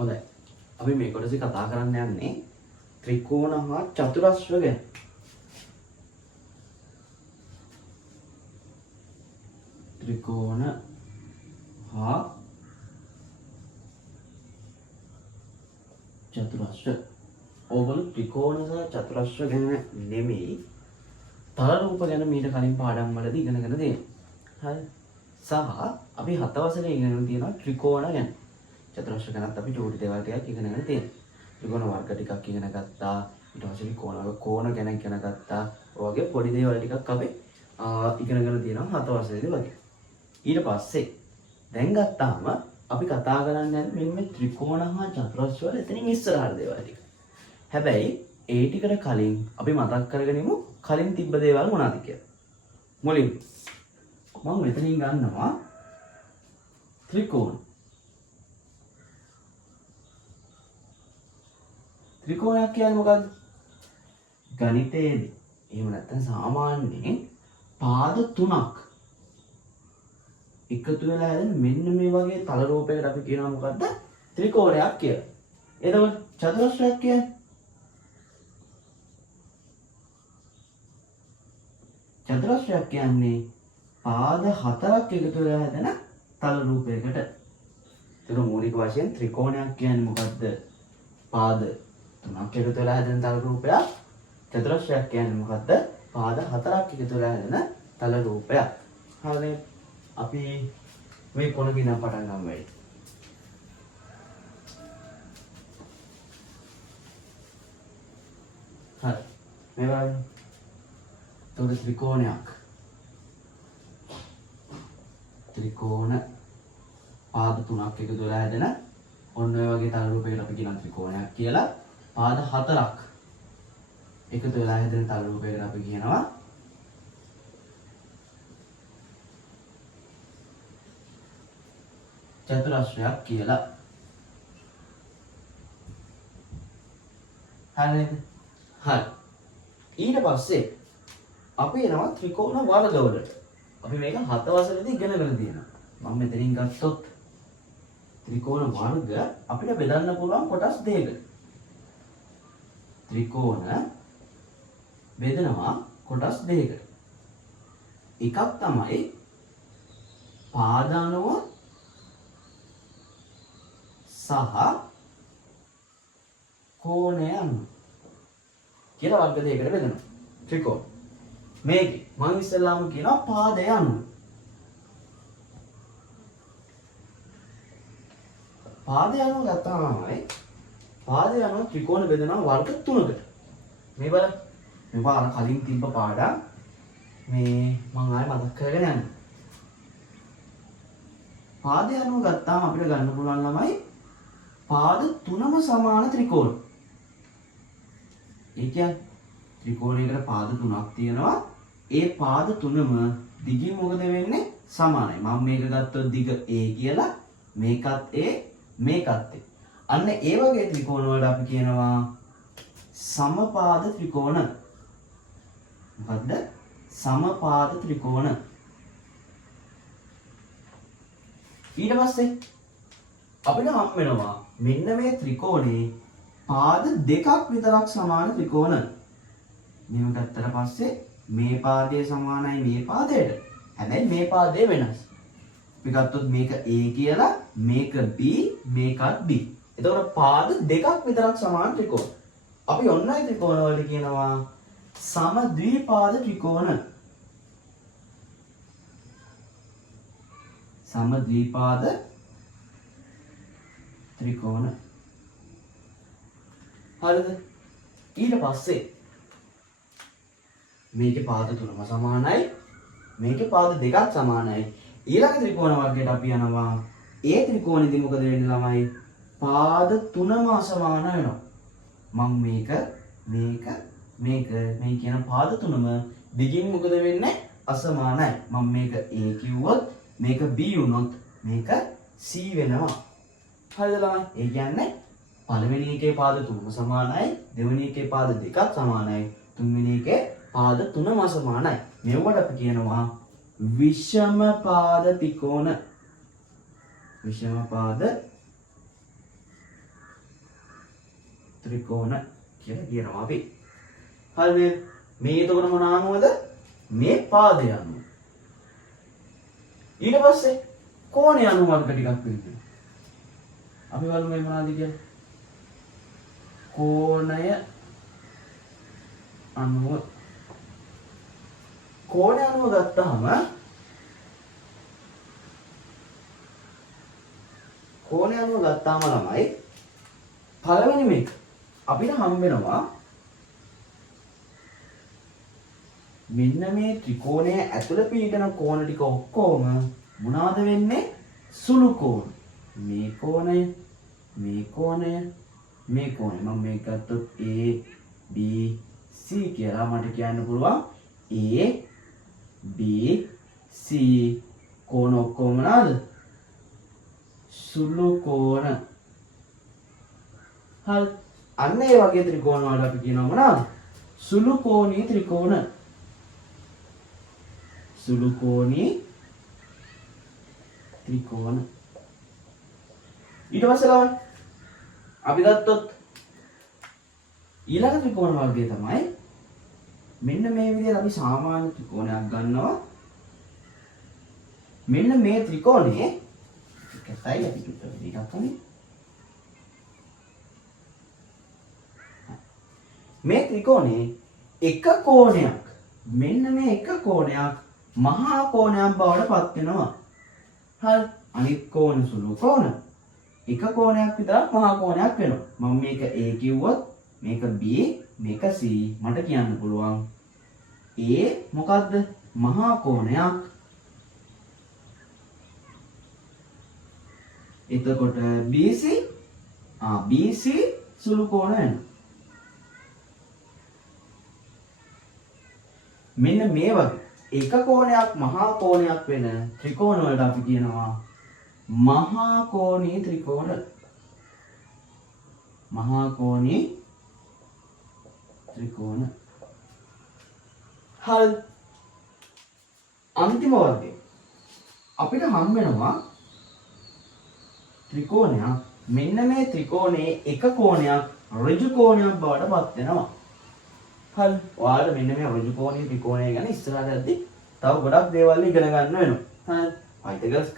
හොඳයි. අපි මේ කොටසේ කතා කරන්න යන්නේ ත්‍රිකෝණ හා චතුරස්‍ර ගැන. ත්‍රිකෝණ හා චතුරස්‍ර. ඕගොල්ලෝ ත්‍රිකෝණ සහ චතුරස්‍ර ගැන නෙමෙයි තල රූප ගැන මීට කලින් පාඩම් වලදී ඉගෙනගෙන තියෙනවා. හරි. සහ අපි 7 වසරේ ඉගෙනගෙන තියෙනවා ත්‍රිකෝණ ගැන. චතුරස්‍ර ගැනත් අපි චූටි දේවල් ටිකක් ඉගෙනගෙන තියෙනවා. ත්‍රිකෝණ වර්ග ටිකක් ඉගෙන ගත්තා. ඊට පස්සේ කෝණ ගැන ඉගෙන ගත්තා. ඔය වගේ පොඩි දේවල් ටිකක් අපි ඉගෙනගෙන තියෙනවා 7 වසරේදී වගේ. ඊට පස්සේ දැන් ගත්තාම අපි කතා කරන්නේ මෙන්න මේ ත්‍රිකෝණ හා චතුරස්‍ර වල එතනින් ඉස්සරහට දේවල් ටික. හැබැයි ඒ ටිකට කලින් අපි මතක් කරගෙන ඉමු කලින් තිබ්බ දේවල් මොනවද කියලා. මුලින් මම මෙතනින් ගන්නවා ත්‍රිකෝණ. ත්‍රිකෝණයක් කියන්නේ මොකද්ද? ගණිතයේදී එහෙම නැත්නම් සාමාන්‍යයෙන් පාද තුනක් එකතු වෙලා හැදෙන මෙන්න මේ වගේ තල රූපයකට අපි කියනවා මොකද්ද? ත්‍රිකෝණයක් කියලා. එතකොට චතුරස්‍රයක් කියන්නේ චතුරස්‍රයක් කියන්නේ පාද හතරක් එකතු වෙලා හැදෙන තල රූපයකට. ඒක මූලික වශයෙන් ත්‍රිකෝණයක් කියන්නේ මොකද්ද? පාද තුනක් එකතු වෙලා හැදෙන තල රූපයක්. චතුරස්‍රයක් කියන්නේ මොකද්ද? පාද හතරක් එකතු වෙලා හැදෙන තල රූපයක්. හරිනේ. අපි මේ කොන ගිනා පටන් ගමු වෙයි. හරි. මේ වගේ තොර ත්‍රිකෝණයක්. ත්‍රිකෝණ පාද තුනක් එකතු වෙලා හැදෙන ඔන්න ඔය වගේ තල රූපයකට අපි කියනවා ත්‍රිකෝණයක් කියලා. පාද හතරක් එකතු වෙලා හැදෙන තල රූපයකට අපි කියනවා චතුරස්‍රයක් කියලා. හරිද? හරි. ඊට පස්සේ අපි එනවා ත්‍රිකෝණ වර්ගවලට. අපි මේක 7 වසරේදී ඉගෙනගෙන තියෙනවා. මම මෙතනින් ගත්තොත් ත්‍රිකෝණ වර්ග අපිට බෙදන්න පුළුවන් කොටස් දෙකකට. ත්‍රිකෝණ බෙදනවා කොටස් දෙකකට. එකක් තමයි පාද අනුව සහ කෝණය අනුව කියලා වර්ග දෙකකට බෙදනවා ත්‍රිකෝණ. මේක මම ඉස්සෙල්ලාම කියනවා පාදය අනුව. පාදය අනුව ගත්තාමයි පාදය අනුව ත්‍රිකෝණ බෙදනවා වර්ග තුනකට. මේ බලන්න. මේවා අර කලින් තිබ්බ පාඩම් මේ මම ආයෙ මතක් කරගෙන යන්න. පාදය අනුව ගත්තාම අපිට ගන්න පුළුවන් ළමයි පාද තුනම සමාන ත්‍රිකෝණ. ඒ කියන්නේ ත්‍රිකෝණයකට පාද තුනක් තියෙනවා. ඒ පාද තුනම දිගින් මොකද වෙන්නේ? සමානයි. මම මේක ගත්තොත් දිග A කියලා, මේකත් A, මේකත් A. අන්න ඒ වගේ ත්‍රිකෝණ වලට අපි කියනවා සමපාද ත්‍රිකෝණ. මොකද්ද? සමපාද ත්‍රිකෝණ. ඊට පස්සේ අපිට හම් වෙනවා මෙන්න මේ ත්‍රිකෝණේ පාද දෙකක් විතරක් සමාන ත්‍රිකෝණ. මෙහෙම ගත්තට පස්සේ මේ පාදයේ සමානයි මේ පාදයට. හැබැයි මේ පාදය වෙනස්. අපි ගත්තොත් මේක A කියලා, මේක B, මේකත් B. එතකොට පාද දෙකක් විතරක් සමාන ත්‍රිකෝණ. අපි ඔන්නයි ත්‍රිකෝණ වලට කියනවා සමද්විපාද ත්‍රිකෝණ. සමද්විපාද ත්‍රිකෝණ. හරිද? ඊට පස්සේ මේකේ පාද තුනම සමානයි, මේකේ පාද දෙකක් සමානයි. ඊළඟ ත්‍රිකෝණ වර්ගයට අපි යනවා. ඒ ත්‍රිකෝණෙදි මොකද වෙන්නේ ළමයි? පාද තුනම අසමාන වෙනවා. මම මේක මේ කියන පාද තුනම දිගින් මොකද වෙන්නේ? අසමානයි. මම මේක A කිව්වොත් මේක B වුණොත් මේක C වෙනවා. හරිද ළමයි? ඒ කියන්නේ පළවෙනි එකේ පාද තුනම සමානයි, දෙවෙනි එකේ පාද දෙකක් සමානයි, තුන්වෙනි එකේ පාද තුනම අසමානයි. මේවට අපි කියනවා විෂම පාද ත්‍රිකෝණ. විෂම පාද ත්‍රිකෝණ කියලා කියනවා අපි. හරිද? මේ එතකොට මොන අණුවද? මේ පාදය අණුව. ඊට පස්සේ කෝණය අණු වර්ග ටිකක් වෙනවා. අපි බලමු මේ මොනවද කියලා. කෝණය අණුව. කෝණය අණුව ගත්තාම ළමයි පළවෙනි මේක අපිට හම්බ වෙනවා මෙන්න මේ ත්‍රිකෝණයේ ඇතුළ පිහිටන කෝණ ටික ඔක්කොම මොනවද වෙන්නේ? සුළු කෝණ. මේ කෝණය, මේ කෝණය, මේ කෝණය. මම මේක ගත්තොත් A B C කියලා මට කියන්න පුළුවන්. A B C කෝණ ඔක්කොම මොනවද? සුළු කෝණ. හරි. අන්න ඒ වගේ ත්‍රිකෝණ වලට අපි කියනවා මොනවද? සුළු කෝණී ත්‍රිකෝණ. සුළු කෝණී ත්‍රිකෝණ. ඊට පස්සේ ළමයි අපි ගත්තොත් ඊළඟ ත්‍රිකෝණ වර්ගය තමයි මෙන්න මේ විදිහට අපි සාමාන්‍ය ත්‍රිකෝණයක් ගන්නවා. මෙන්න මේ ත්‍රිකෝණේ එකයි අපි කිව්වා දෙකක් කනේ. මේ ත්‍රිකෝණේ එක කෝණයක් මෙන්න මේ එක කෝණයක් මහා කෝණයක් බවට පත් වෙනවා. හරි. අනිත් කෝණ සුළු කෝණ. එක කෝණයක් විතර මහා කෝණයක් වෙනවා. මම මේක A කිව්වොත් මේක B මේක C මට කියන්න පුළුවන්. A මොකද්ද? මහා කෝණයක්. එතකොට BC සුළු කෝණ වෙනවා. මෙන්න මේ වගේ එක කෝණයක් මහා කෝණයක් වෙන ත්‍රිකෝණ වලට අපි කියනවා මහා කෝණී ත්‍රිකෝණ. මහා කෝණී ත්‍රිකෝණ. හරි. අන්තිම වර්ගය අපිට හම් වෙනවා ත්‍රිකෝණයක්. මෙන්න මේ ත්‍රිකෝණයේ එක කෝණයක් ඍජු කෝණයක් බවට පත් වෙනවා. හරි. ඔයාලට මෙන්න මේ ඍජු කෝණී ත්‍රිකෝණය ගැන ඉස්සරහට යද්දි තව ගොඩක් දේවල් ඉගෙන ගන්න වෙනවා. හරි. පයිතගොරස්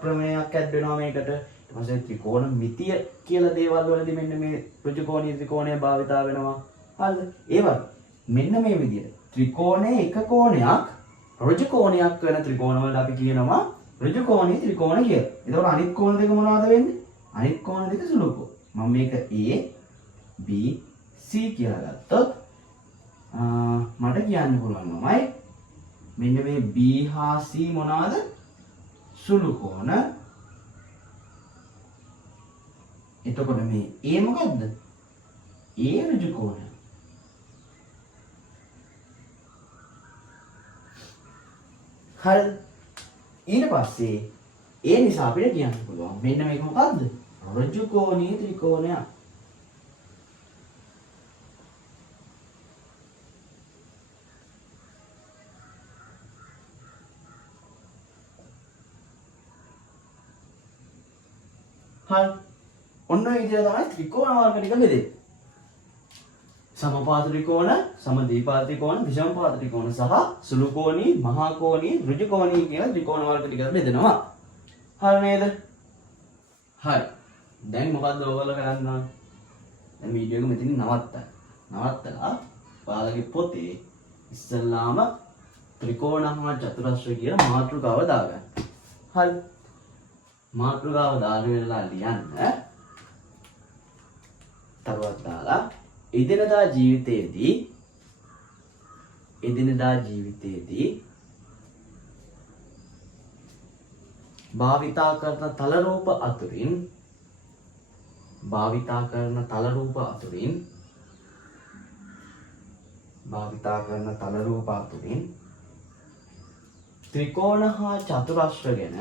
ප්‍රමේයක් ඇඩ් වෙනවා මේකට. ඊට පස්සේ ත්‍රිකෝණ මිතිය කියලා දේවල් වලදී මෙන්න මේ ඍජු කෝණී ත්‍රිකෝණය භාවිතා වෙනවා. හරිද? ඒ වගේ මෙන්න මේ විදිහට ත්‍රිකෝණයේ එක කෝණයක් ඍජු කෝණයක් වෙන ත්‍රිකෝණ වලට අපි කියනවා ඍජු කෝණී ත්‍රිකෝණ කියලා. එතකොට අනිත් කෝණ දෙක මොනවද වෙන්නේ? අනිත් කෝණ දෙක සුළු කෝණ. මම මේක A B C කියලා ගත්තොත් මට කියන්න පුළුවන් නමයි මෙන්න මේ B හා C මොනවද? සුළු කෝණ. එතකොට මේ A මොකද්ද? A ඍජු කෝණ. හරි. ඊට පස්සේ ඒ නිසා අපිට කියන්න පුළුවන් මෙන්න මේක මොකද්ද? ඍජු කෝණී ත්‍රිකෝණයක්. හරි. ඔන්න ඔය විදිහට තමයි ත්‍රිකෝණ වර්ග ටික බෙදෙන්නේ. සමපාත ත්‍රිකෝණ, සමද්විපාත ත්‍රිකෝණ, විෂමපාත ත්‍රිකෝණ සහ සුළු කෝණී, මහා කෝණී, ඍජු කෝණී කියන ත්‍රිකෝණ වර්ග ටික බෙදෙනවා. හරි නේද? හරි. දැන් මොකද්ද ඔයගොල්ලෝ කරන්න ඕන? දැන් වීඩියෝ එක මෙතනින් නවත්තන්න. නවත්තලා ඔයාලගේ පොතේ ඉස්සෙල්ලාම ත්‍රිකෝණ හා චතුරස්‍ර කියන මාතෘකාව දාගන්න. හරි. මාතෘකාව දාගෙන වෙලා ලියන්න. තවත් දාලා එදිනදා ජීවිතයේදී භාවිතා කරන තල රූප අතුරින් ත්‍රිකෝණ හා චතුරස්‍ර ගැන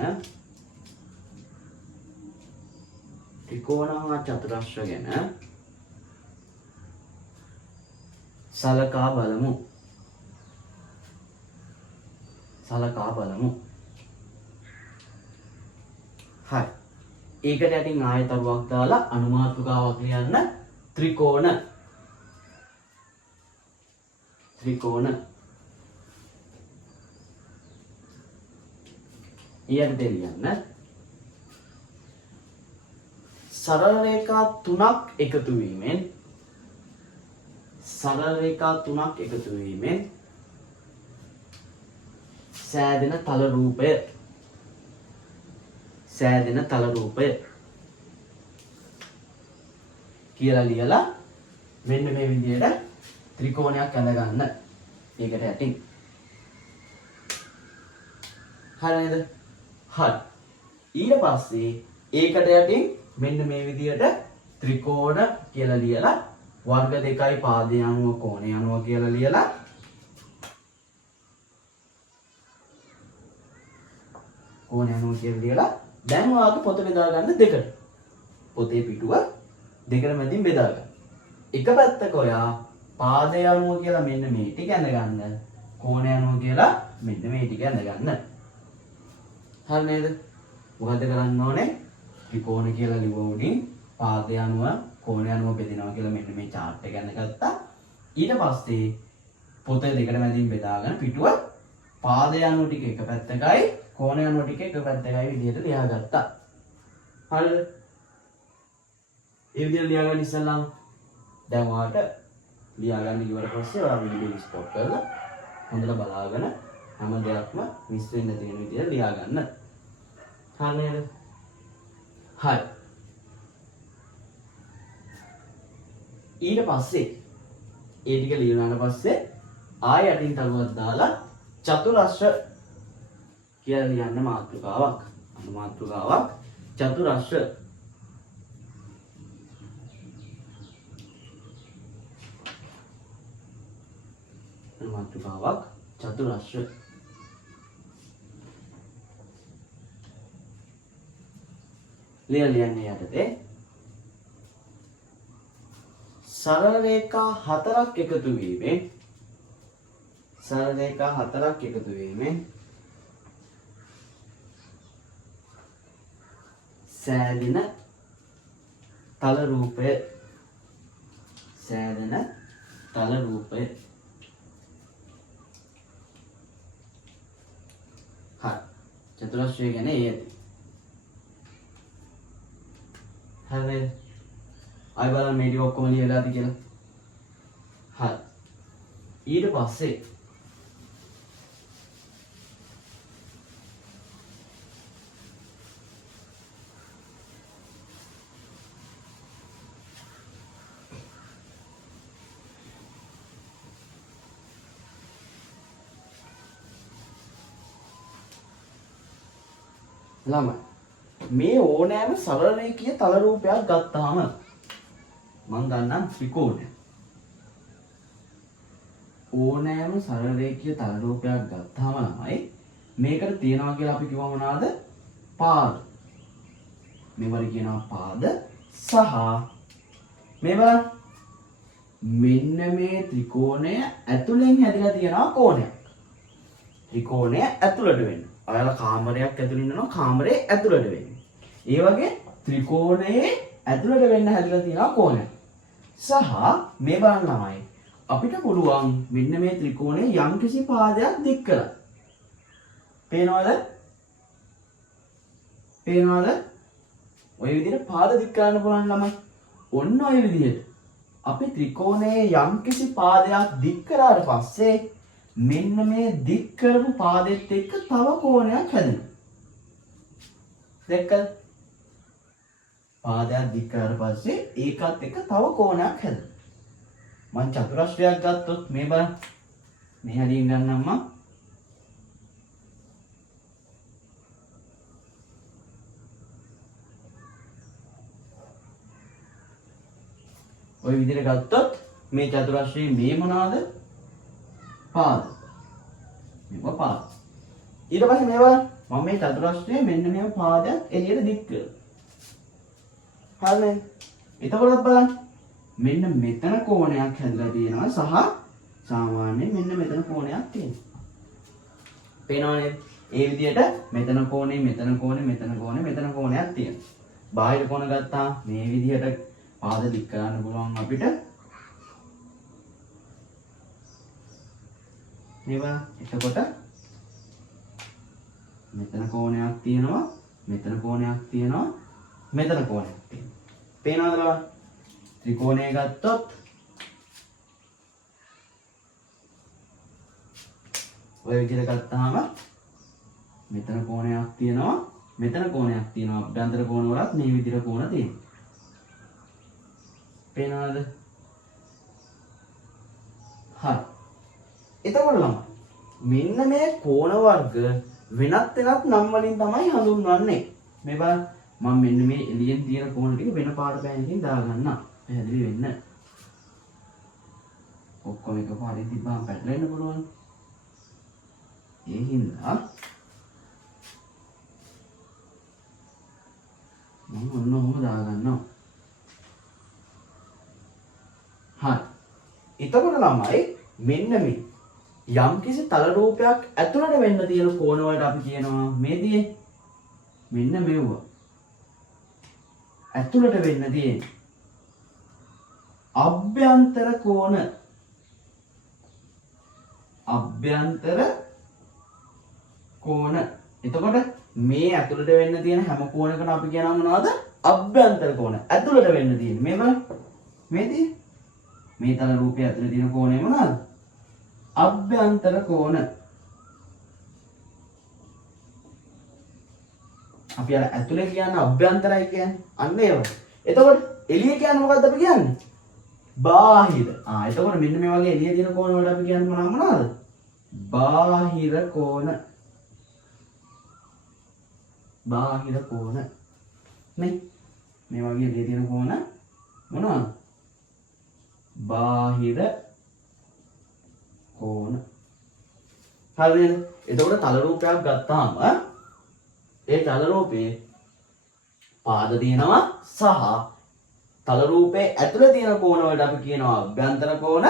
සලකා බලමු. හරි. ඒකට යටින් ආයතරුවක් දාලා අනුමාතෘකාවක් ලියන්න. ත්‍රිකෝණ ඊයට දෙලියන්න සරල රේඛා තුනක් එකතු වීමෙන් සෑදෙන තල රූපය කියලා ලියලා මෙන්න මේ විදිහට ත්‍රිකෝණයක් ඇඳ ගන්න. ඒකට යටින්. හරිද? හරි. ඊට පස්සේ ඒකට යටින් මෙන්න මේ විදිහට ත්‍රිකෝණ කියලා ලියලා වර්ග දෙකයි පාදය අනුව කෝණය අනුව කියලා ලියලා කෝණය අනුව කියලා ලියලා දැන් ඔයාලට පොත බෙදා ගන්න දෙකට. පොතේ පිටුව දෙකට මැදින් බෙදා ගන්න. එක පැත්තක ඔයා පාදය අනුව කියලා මෙන්න මේ ටික ඇඳ ගන්න. කෝණය අනුව කියලා මෙන්න මේ ටික ඇඳ ගන්න. හරි නේද? මොකද කරන්න ඕනේ? ත්‍රිකෝණ කියලා ලිව්ව උඩින් පාදය අනුව කෝණය අනුව බෙදෙනවා කියලා මෙන්න මේ chart එක ගන්නගත්තා. ඊට පස්සේ පොතේ දෙකට මැදින් බෙදාගෙන පිටුව පාදය අනුව ටික එක පැත්තකයි කෝණය අනුව ටික එක පැත්තකයි විදිහට ලියාගත්තා. හරිද? ඒ විදිහට ලියාගන්න ඉස්සෙල්ලා දැන් ඔයාලට ලියාගන්න ඉවර පස්සේ ඔයා වීඩියෝ ස්ටොප් කරලා හොඳට බලාගෙන හැම දෙයක්ම මිස් වෙන්නේ නැති වෙන විදිහට ලියාගන්න. හරි නේද? හරි. ඊට පස්සේ ඒ ටික ලියනාට පස්සේ ආය යටින් තලුවක් දාලා චතුරස්‍ර කියලා ලියන්න මාතෘකාවක්. මාතෘකාවක් චතුරස්‍ර. මාතෘකාවක් චතුරස්‍ර. ලියන්නේ යටතේ සරල රේඛා හතරක් එකතු වීමෙන් සෑදෙන තල රූපය හරි චතුරස්‍රය ගැන ඒයති. හරි ආයි බලන්න මේ ටික ඔක්කොම ලියලාද කියලා. හරි ඊට පස්සේ ළමයි මේ ඕනෑම සරල රේඛීය තල රූපයක් ගත්තාම මම ගන්නම් ත්‍රිකෝණය. ඕනෑම සරල රේඛීය තල රූපයක් ගත්තාම ළමයි මේකට තියනවා කියලා අපි කිව්ව මොනවාද? පාද. මේවට කියනවා පාද සහ මේ බලන්න මෙන්න මේ ත්‍රිකෝණය ඇතුලෙන් හැදිලා තියෙනවා කෝණයක්. ත්‍රිකෝණය ඇතුළට වෙන්න. ඔයාලා කාමරයක් ඇතුළේ ඉන්නවා කාමරේ ඇතුළට වෙන්නේ. ඒ වගේ ත්‍රිකෝණයේ ඇතුළට වෙන්න හැදිලා තියෙනවා කෝණයක්. සහ මේ බලන්න ළමයි අපිට පුළුවන් මෙන්න මේ ත්‍රිකෝණයේ යම්කිසි පාදයක් දික් කරලා. පේනවද? ඔය විදිහට පාද දික් කරන්න පුළුවන් ළමයි. ඔන්න ඔය විදිහට අපි ත්‍රිකෝණයේ යම්කිසි පාදයක් දික් කරාට පස්සේ මෙන්න මේ දික් කරපු පාදෙත් එක්ක තව කෝණයක් හැදෙනවා. දැක්කද? පාදයක් දික් කරාට පස්සේ ඒකත් එක්ක තව කෝණයක් හැදෙනවා. මම චතුරස්‍රයක් ගත්තොත් මේ බලන්න. මේ හැදින් ගන්නම් මම. ඔය විදිහට ගත්තොත් මේ චතුරස්‍රයේ මේ මොනවාද? පාද. මේවා පාද. ඊට පස්සේ මේවා මම මේ චතුරස්‍රයේ මෙන්න මේ පාදයක් එළියට දික් කරනවා. හරිනේ. එතකොටත් බලන්න. මෙන්න මෙතන කෝණයක් හැදලා තියෙනවා සහ සාමාන්‍යයෙන් මෙන්න මෙතන කෝණයක් තියෙනවා. පේනවනේ? ඒ විදිහට මෙතන කෝණේ මෙතන කෝණයක් තියෙනවා. බාහිර කෝණ ගත්තා මේ විදිහට පාද දික් කරන්න පුළුවන් අපිට. මේ බලන්න. එතකොට මෙතන කෝණයක් තියෙනවා, මෙතන කෝණයක් තියෙනවා, මෙතන කෝණයක් තියෙනවා. පේනවද බලන්න? ත්‍රිකෝණය ගත්තොත් ඔය විදිහට ගත්තාම මෙතන කෝණයක් තියෙනවා, මෙතන කෝණයක් තියෙනවා. අභ්‍යන්තර කෝණ වලත් මේ විදිහට කෝණ තියෙනවා. පේනවද? හරි. එතකොට ළමයි මෙන්න මේ කෝණ වර්ග වෙනත් නම් වලින් තමයි හඳුන්වන්නේ. මේ බලන්න මම මෙන්න මේ එළියෙන් තියෙන කෝණ ටික වෙන පාට පෑනකින් දාගන්නම්. පැහැදිලි වෙන්න. ඔක්කොම එකපාරින් තිබ්බම පැටලෙන්න පුළුවන්. ඒ හින්දා මම ඔන්න ඔහොම දාගන්නවා. හරි. එතකොට ළමයි මෙන්න මේ යම්කිසි තල රූපයක් ඇතුළට වෙන්න තියෙන කෝණ වලට අපි කියනවා මේදී මෙන්න මෙව්ව. ඇතුළට වෙන්න තියෙන අභ්‍යන්තර කෝණ. අභ්‍යන්තර කෝණ. එතකොට මේ ඇතුළට වෙන්න තියෙන හැම කෝණයකටම අපි කියනවා මොනවද? අභ්‍යන්තර කෝණ. ඇතුළට වෙන්න තියෙන. මේ බලන්න. මේදී මේ තල රූපය ඇතුළේ තියෙන කෝණය මොනවද? අභ්‍යන්තර කෝණ. අපි අර ඇතුලේ කියන්නේ අභ්‍යන්තරයි කියන්නේ. අන්න ඒව. එතකොට එළිය කියන්නේ මොකද්ද අපි කියන්නේ? බාහිර. එතකොට මෙන්න මේ වගේ එළිය තියෙන කෝණ වලට අපි කියන්නේ මොනවද? බාහිර කෝණ. බාහිර කෝණ. මේ වගේ එළිය තියෙන කෝණ මොනවද? බාහිර කෝණ. හරිද? එතකොට තල රූපයක් ගත්තාම ඒ තල රූපේ පාද තියෙනවා සහ තල රූපේ ඇතුළේ තියෙන කෝණ වලට අපි කියනවා අභ්‍යන්තර කෝණ,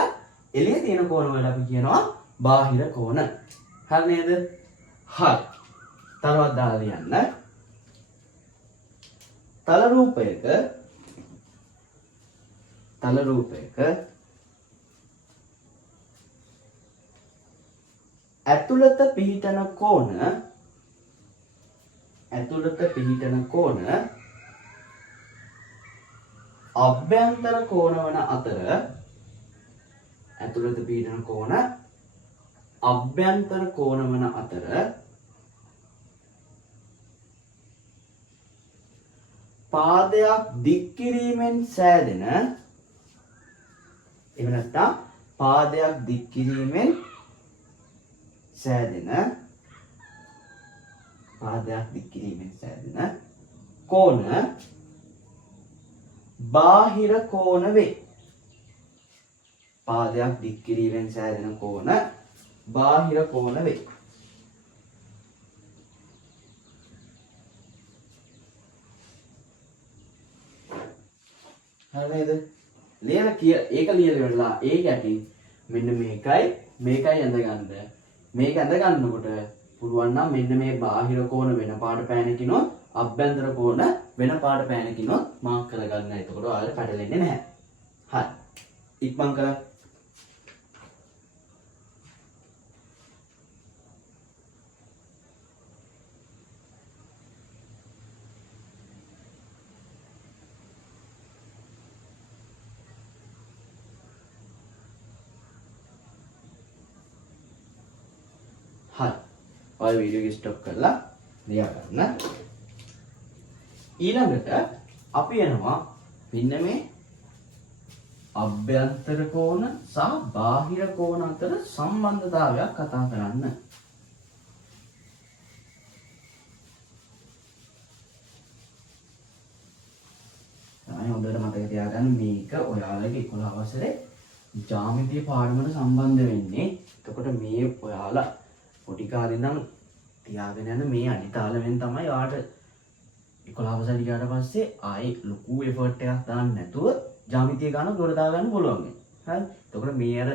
එළියේ තියෙන කෝණ වලට අපි කියනවා බාහිර කෝණ. හරි නේද? හරි. තවත් දාලා ලියන්න. තල රූපයක ඇතුළත පිහිටන කෝණ අභ්‍යන්තර කෝණ වන අතර පාදයක් දික් කිරීමෙන් සෑදෙන එහෙම නැත්නම් පාදයක් දික් කිරීමෙන් සෑදෙන කෝණ බාහිර කෝණ වේ. පාදයක් දික් කිරීමෙන් සෑදෙන කෝණ බාහිර කෝණ වේ. හරිද? ඒක ලියලා ඒක යටින් මෙන්න මේකයි ඇඳගන්න. මේක ඇඳගන්නකොට පුළුවන් නම් මෙන්න මේ බාහිර කෝණ වෙන පාට පෑනකිනොත් අභ්‍යන්තර කෝණ වෙන පාට පෑනකිනොත් මාක් කරගන්න. එතකොට ඔයාලට පැටලෙන්නේ නැහැ. හරි. ඉක්මන් කරලා හරි. ඔය වීඩියෝ එක ස්ටොප් කරලා ලියා ගන්න. ඊළඟට අපි යනවා මෙන්න මේ අභ්‍යන්තර කෝණ සහ බාහිර කෝණ අතර සම්බන්ධතාවයක් කතා කරන්න. හොඳට මතක තියාගන්න මේක ඔයාලගේ 11 වසරේ ජ්‍යාමිතිය පාඩමට සම්බන්ධ වෙන්නේ. එතකොට මේ ඔයාලා පොඩි කාලේ ඉඳන් තියාගෙන යන මේ අනිතාලෙන් තමයි ඔයාලට 11 වසරේ ගියාට පස්සේ ආයේ ලොකු එෆර්ට් එකක් දාන්න නැතුව ජ්‍යාමිතිය ගන්න දොර දාගන්න පුළුවන්. හරි. එතකොට මේ අර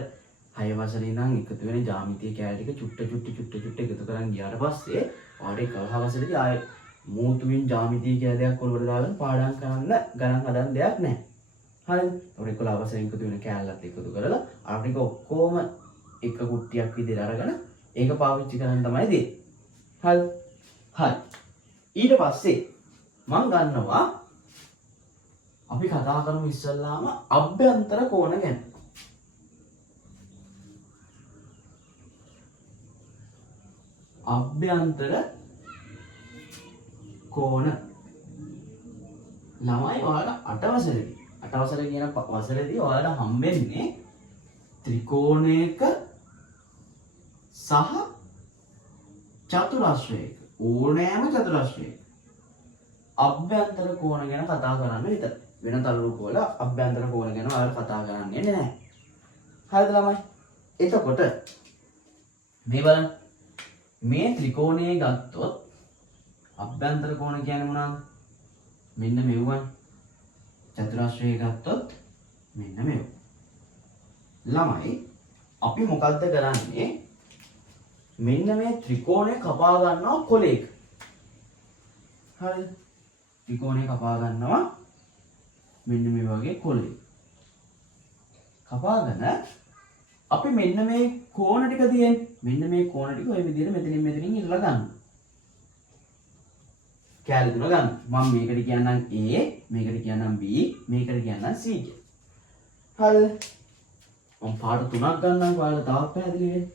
6 වසරේ ඉඳන් එකතු වෙන ජ්‍යාමිතිය කැලේ ටික චුට්ට එකතු කරන් ගියාට පස්සේ ඔයාලට 11 වසරේදී ආයේ මූතුමින් ජ්‍යාමිතිය කියලා දෙයක් ඔලුවට දාගෙන පාඩම් කරන්න ගණන් හදන්න දෙයක් නැහැ. හරිද? ඒකට 11 වසරෙන් එකතු වෙන කෑල්ලත් එකතු කරලා අපිට ඔක්කොම එක කුට්ටියක් විදිහට අරගෙන ඒක පාවිච්චි කරන්න තමයි දෙන්නේ. හරිද? හරි. ඊට පස්සේ මම ගන්නවා අපි කතා කරමු ඉස්සල්ලාම අභ්‍යන්තර කෝණ ගැන. අභ්‍යන්තර කෝණ ළමයි ඔයාලා 8 වසරේ කියන වසරේදී ඔයාලට හම්බෙන්නේ ත්‍රිකෝණයක සහ චතුරස්‍රයක ඕනෑම චතුරස්‍රයක අභ්‍යන්තර කෝණ ගැන කතා කරන්න විතරයි. වෙන තලරූප වල අභ්‍යන්තර කෝණ ගැන ඔයාලා කතා කරන්නේ නැහැ. හරිද ළමයි? එතකොට මේ බලන්න මේ ත්‍රිකෝණයේ ගත්තොත් අභ්‍යන්තර කෝණ කියන්නේ මොනවද? මෙන්න මෙව්වනේ. චතුරස්‍රයේ ගත්තොත් මෙන්න මෙව. ළමයි අපි මොකද්ද කරන්නේ? මෙන්න මේ ත්‍රිකෝණය කපා ගන්නවා කොලයක. හරිද? ත්‍රිකෝණය කපා ගන්නවා මෙන්න මේ වගේ කොලයක. කපාගෙන අපි මෙන්න මේ කෝණ ටික තියෙන්නේ. මෙන්න මේ කෝණ ටික ඔය විදිහට මෙතනින් ඉල්ලලා ගන්න. කැලේ තුන ගන්න. මම මේකට කියන්නම් A, මේකට කියන්නම් B, මේකට කියන්නම් C කියලා. හරිද? මම පාට තුනක් ගන්නම් ඔයාලා තවත් පැහැදිලි වෙන්න.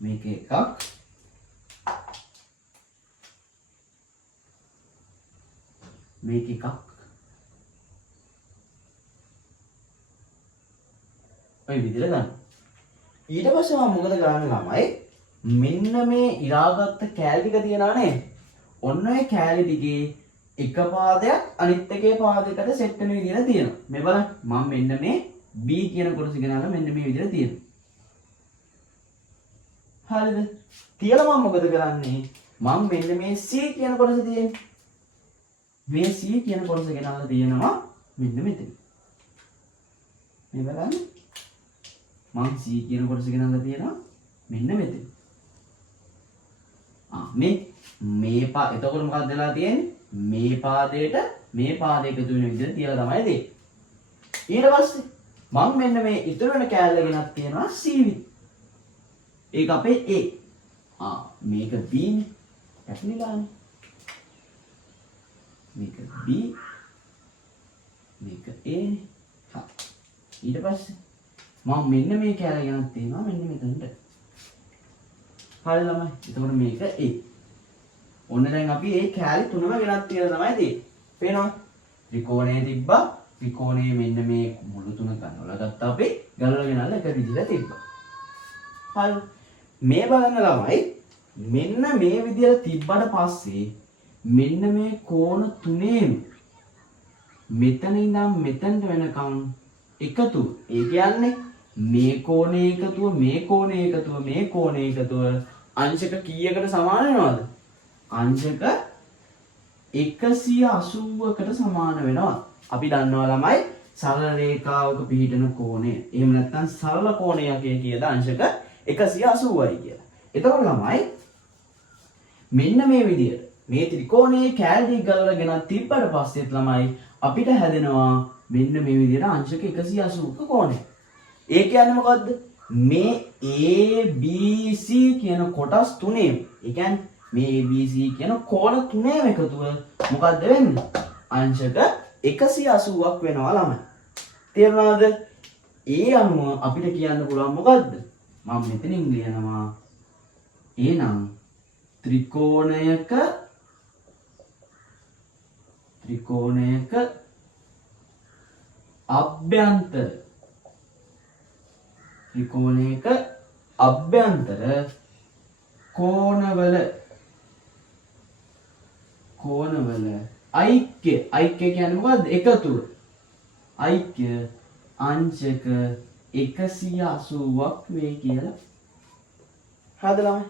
මේක එකක්. මේක එකක්. ඔය විදිහට ගන්න. ඊට පස්සේ මම මොකද කරන්නේ ළමයි? මෙන්න මේ ඉරාගත්ත කෑලි ටික තියනවා නේද? ඔන්න ඔය කෑලි ටිකේ එක පාදයක් අනිත් එකේ පාදයකට සෙට් වෙන විදිහට තියෙනවා. මේ බලන්න මම මෙන්න මේ B කියන කොටස ගෙනාලා මෙන්න මේ විදිහට තියෙනවා. හරිද? තියලා මම මොකද කරන්නේ? මම මෙන්න මේ C කියන කොටස තියෙන්නේ. මේ C කියන කොටස ගෙනාලා තියෙනවා මෙන්න මෙතන. මේ බලන්න මම C කියන කොටස ගෙනල්ලා තියෙනවා මෙන්න මෙතන. එතකොට මොකක්ද වෙලා තියෙන්නේ? මේ පාදයට මේ පාදය එකතු වෙන විදිහට තියලා තමයි දෙන්නේ. ඊට පස්සේ මම මෙන්න මේ ඉතුරු වෙන කෑල්ල ගෙනත් තියෙනවා C විදිහ. ඒක අපේ A. මේක B නේ. පැටලිලානේ. මේක B. මේක A නේ. ඊට පස්සේ මම මෙන්න මේ කෑල්ල ගෙනත් තියෙනවා මෙන්න මෙතනට. හරි ළමයි. එතකොට මේක A. ඔන්න දැන් අපි මේ කෑලි තුනම ගෙනත් තියලා තමයි දෙන්නේ. පේනවද? ත්‍රිකෝණය තිබ්බා. ත්‍රිකෝණයේ මෙන්න මේ මුළු තුන ගන්නවලා ගත්තා අපි. ගලවලා ගෙනල්ලා එක විදිහට තිබ්බා. හරි. මේ බලන්න ළමයි මෙන්න මේ විදිහට තිබ්බට පස්සේ මෙන්න මේ කෝණ තුනේම මෙතන ඉඳන් මෙතනට වෙනකම් එකතු. ඒ කියන්නේ මේ කෝණේ එකතුව මේ කෝණේ එකතුව මේ කෝණේ එකතුව අංශක කීයකට සමාන වෙනවද? අංශක 180කට සමාන වෙනවා. අපි දන්නවා ළමයි සරල රේඛාවක පිහිටන කෝණය. එහෙම නැත්නම් සරල කෝණයක් කියලා අංශක 180යි කියලා. එතකොට ළමයි මෙන්න මේ විදිහට මේ ත්‍රිකෝණයේ කෑලි ගලවලා ගෙනත් තිබ්බට පස්සෙත් ළමයි අපිට හැදෙනවා මෙන්න මේ විදිහට අංශක 180ක කෝණය. ඒ කියන්නේ මොකද්ද? මේ ABC කියන කොටස් තුනේම ඒ කියන්නේ මේ ABC කියන කෝණ තුනේම එකතුව මොකද්ද වෙන්නේ? අංශක 180ක් වෙනවා ළමයි. තේරුණාද? ඒ අනුව අපිට කියන්න පුළුවන් මොකද්ද? මම මෙතනින් ලියනවා එහෙනම් ත්‍රිකෝණයක අභ්‍යන්තර ත්‍රිකෝණයක අභ්‍යන්තර කෝණවල ඓක්‍ය කියන්නේ මොකද්ද? එකතුව. ඓක්‍ය අංශක 180ක් වේ කියලා. හරිද ළමයි?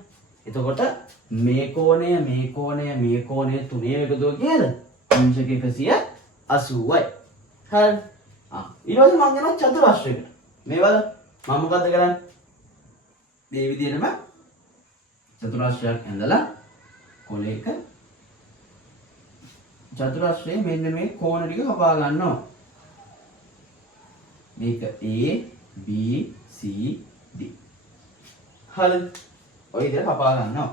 එතකොට මේ කෝණය තුනේ එකතුව කියද? අංශක 180යි. හරි. ඊට පස්සේ මම යනවා චතුරස්‍රයකට. මේ බලන්න. මම මොකද්ද කරන්නේ? මේ විදිහටම චතුරස්‍රයක් ඇඳලා කොලයක චතුරස්‍රයේ මෙන්න මේ කෝණ ටික කපා ගන්නවා. මේක A B C D. හරිද? ඔය විදිහට කපා ගන්නවා.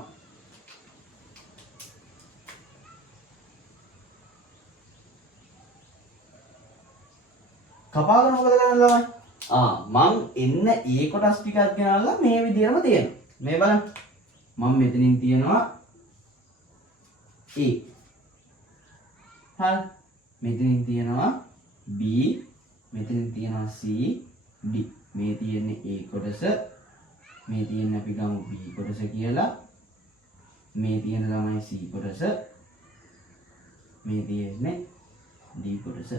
කපාගෙන මොකද කරන්නේ ළමයි? මං එන්න ඒ කොටස් ටිකක් ගෙනල්ලා මේ විදිහටම තියෙනවා. මේ බලන්න. මම මෙතනින් තියනවා A. හරි. මෙතනින් තියනවා B. මෙතනින් තියනවා C D. මේ තියෙන්නේ A කොටස. මේ තියෙන්නේ අපි ගමු B කොටස කියලා. මේ තියෙන ළමයි C කොටස. මේ තියෙන්නේ D කොටස.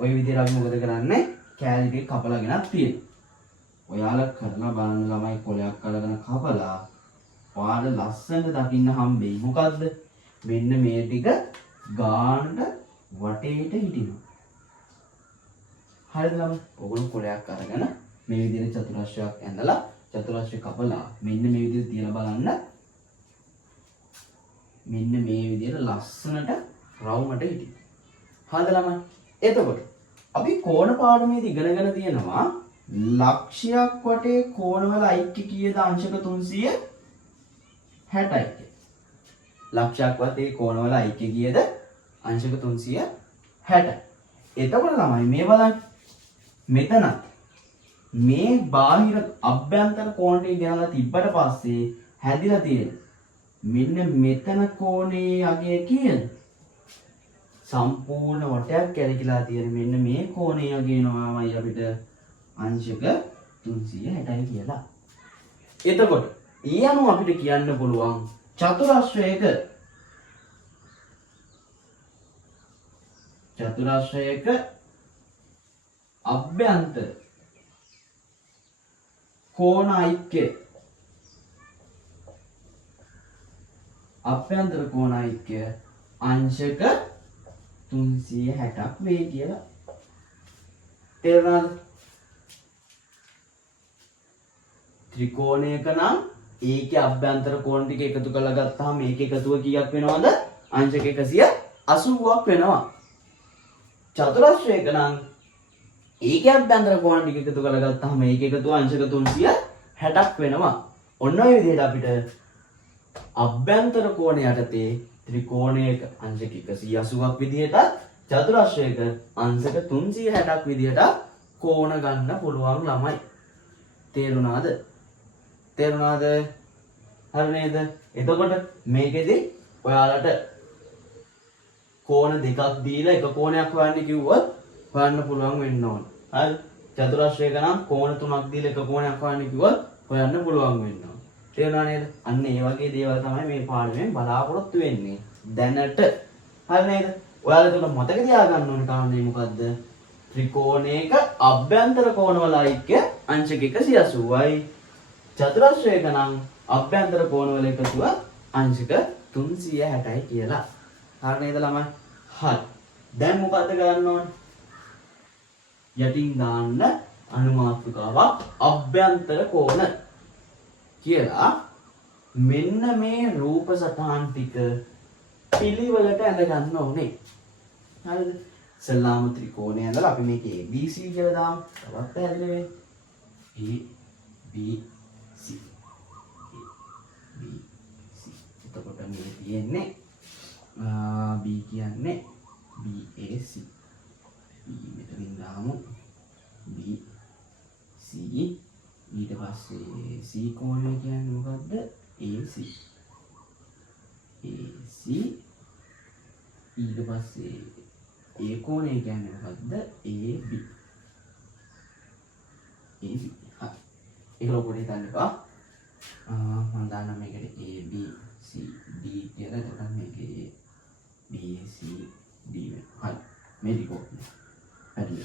ඔය විදිහට අපි මොකද කරන්නේ? කෑලි ටික කපලා ගෙනත් තියෙනවා. ඔයාලා කරලා බලන්න ළමයි කොලයක් අරගෙන කපලා ඔයාලා ලස්සනට දකින්න හම්බෙයි. මොකද්ද? මෙන්න මේ ටික ගානට වටේට හිටිනවා. හරිද ළමයි? ඔයගොල්ලෝ කොලයක් අරගෙන මේ විදිහට චතුරස්‍රයක් ඇඳලා චතුරස්‍රය කපලා මෙන්න මේ විදිහට තියලා බලන්න. මෙන්න මේ විදිහට ලස්සනට රවුමට හිටිනවා. හරිද ළමයි? එතකොට අපි කෝණ පාඩමේදී ඉගෙනගෙන තියෙනවා ලක්ෂයක් වටේ කෝණවල අයික්‍ය කීයද? අංශක 360යි. ලක්ෂයක් වටේ කෝණවල අයික්‍ය කීයද? අංශක 360. එතකොට ළමයි මේ බලන්න. මෙතනත් මේ බාහිර අභ්‍යන්තර කෝණ ටික ගෙනලා තිබ්බට පස්සේ හැදිලා තියෙන මෙන්න මෙතන කෝණේ අගය කීයද? සම්පූර්ණ වටයක් කැරකිලා තියෙන මෙන්න මේ කෝණය ගේනවාමයි අපිට අංශක 360යි කියලා. එතකොට ඒ අනුව අපිට කියන්න පුළුවන් චතුරස්‍රයක අභ්‍යන්තර කෝණ අයික්‍ය අංශක 360ක් වේ කියලා. තේරුණාද? ත්‍රිකෝණයක නම් ඒකේ අභ්‍යන්තර කෝණ ටික එකතු කරලා ගත්තාම මේක එකතුව කීයක් වෙනවද? අංශක 180ක් වෙනවා. චතුරස්‍රයක නම් ඒකේ අභ්‍යන්තර කෝණ ටික එකතු කරලා ගත්තාම මේක එකතුව අංශක 360ක් වෙනවා. ඔන්න ඔය විදිහට අපිට අභ්‍යන්තර කෝණ යටතේ ත්‍රිකෝණයක අංශක 180ක් විදිහට චතුරස්‍රයක අංශක 360ක් විදිහට කෝණ ගන්න පුළුවන් ළමයි. තේරුණාද? හරි නේද? එතකොට මේකෙදි ඔයාලට කෝණ දෙකක් දීලා එක කෝණයක් හොයන්න කිව්වොත් හොයන්න පුළුවන් වෙන්න ඕන. හරි? චතුරස්‍රයක නම් කෝණ තුනක් දීලා එක කෝණයක් හොයන්න කිව්වොත් හොයන්න පුළුවන් වෙන්න ඕන. තේරුණා නේද? අන්න ඒ වගේ දේවල් තමයි මේ පාඩමෙන් බලාපොරොත්තු වෙන්නේ දැනට. හරි නේද? ඔයාලා එතකොට මතක තියාගන්න ඕන කාරණේ මොකද්ද? ත්‍රිකෝණයක අභ්‍යන්තර කෝණවල අයික්‍ය අංශක 180යි. චතුරස්‍රයක නම් අභ්‍යන්තර කෝණවල එකතුව අංශක 360යි කියලා. හරි නේද ළමයි? හරි. දැන් මොකද්ද කරන්න ඕනේ? යටින් දාන්න අනුමාත්‍රිකාවක් අභ්‍යන්තර කෝණ කියලා මෙන්න මේ රූප සටහන් ටික පිළිවෙලට ඇඳ ගන්න ඕනේ. හරිද? සලාම ත්‍රිකෝණය ඇඳලා අපි මේක ABC කියලා දාමු. තවත් පැහැදිලි වෙයි. ABC. එතකොට මේ තියෙන්නේ B කියන්නේ BAC. B මෙතනින් දාමු. BC ඊට පස්සේ C කෝණය කියන්නේ මොකද්ද? AC. AC ඊට පස්සේ A කෝණය කියන්නේ මොකද්ද? AB. AB. හරි. ඒක ලොකුට හිතන්න එපා. මම දාන්න මේකට AB C D කියලා. එතකොට මේකේ BC D වෙනවා. හරි. මේ ටික ඕනේ. හරි.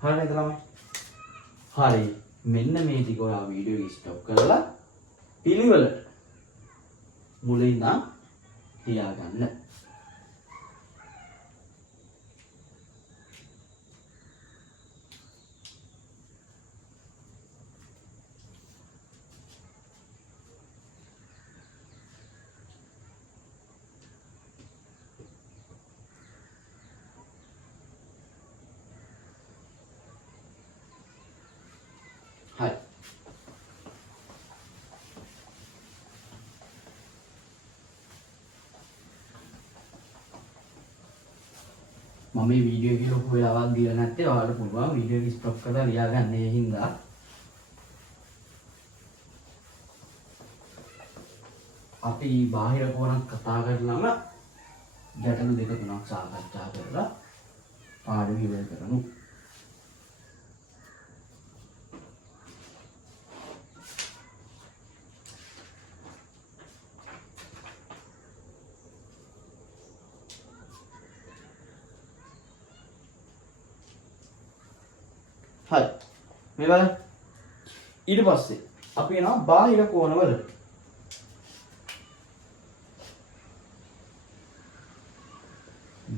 හරිද ළමයි? හරි. මෙන්න මේ ටික ඔයා වීඩියෝ එක ස්ටොප් කරලා පිළිවෙලට මුලින් ඉඳන් තියාගන්න. මම මේ වීඩියෝ එකේ ලොකු වෙලාවක් දීලා නැත්තේ ඔයාලට පුළුවන් වීඩියෝ එක ස්ටොප් කරලා ලියාගන්න ඒ හින්දා අපි බාහිර කෝණක් කතා කරනම ගැටලු දෙක තුනක් සාකච්ඡා කරලා පාඩම ඉවර කරමු. හරි. මේ බලන්න. ඊට පස්සේ අපි යනවා බාහිර කෝණවලට.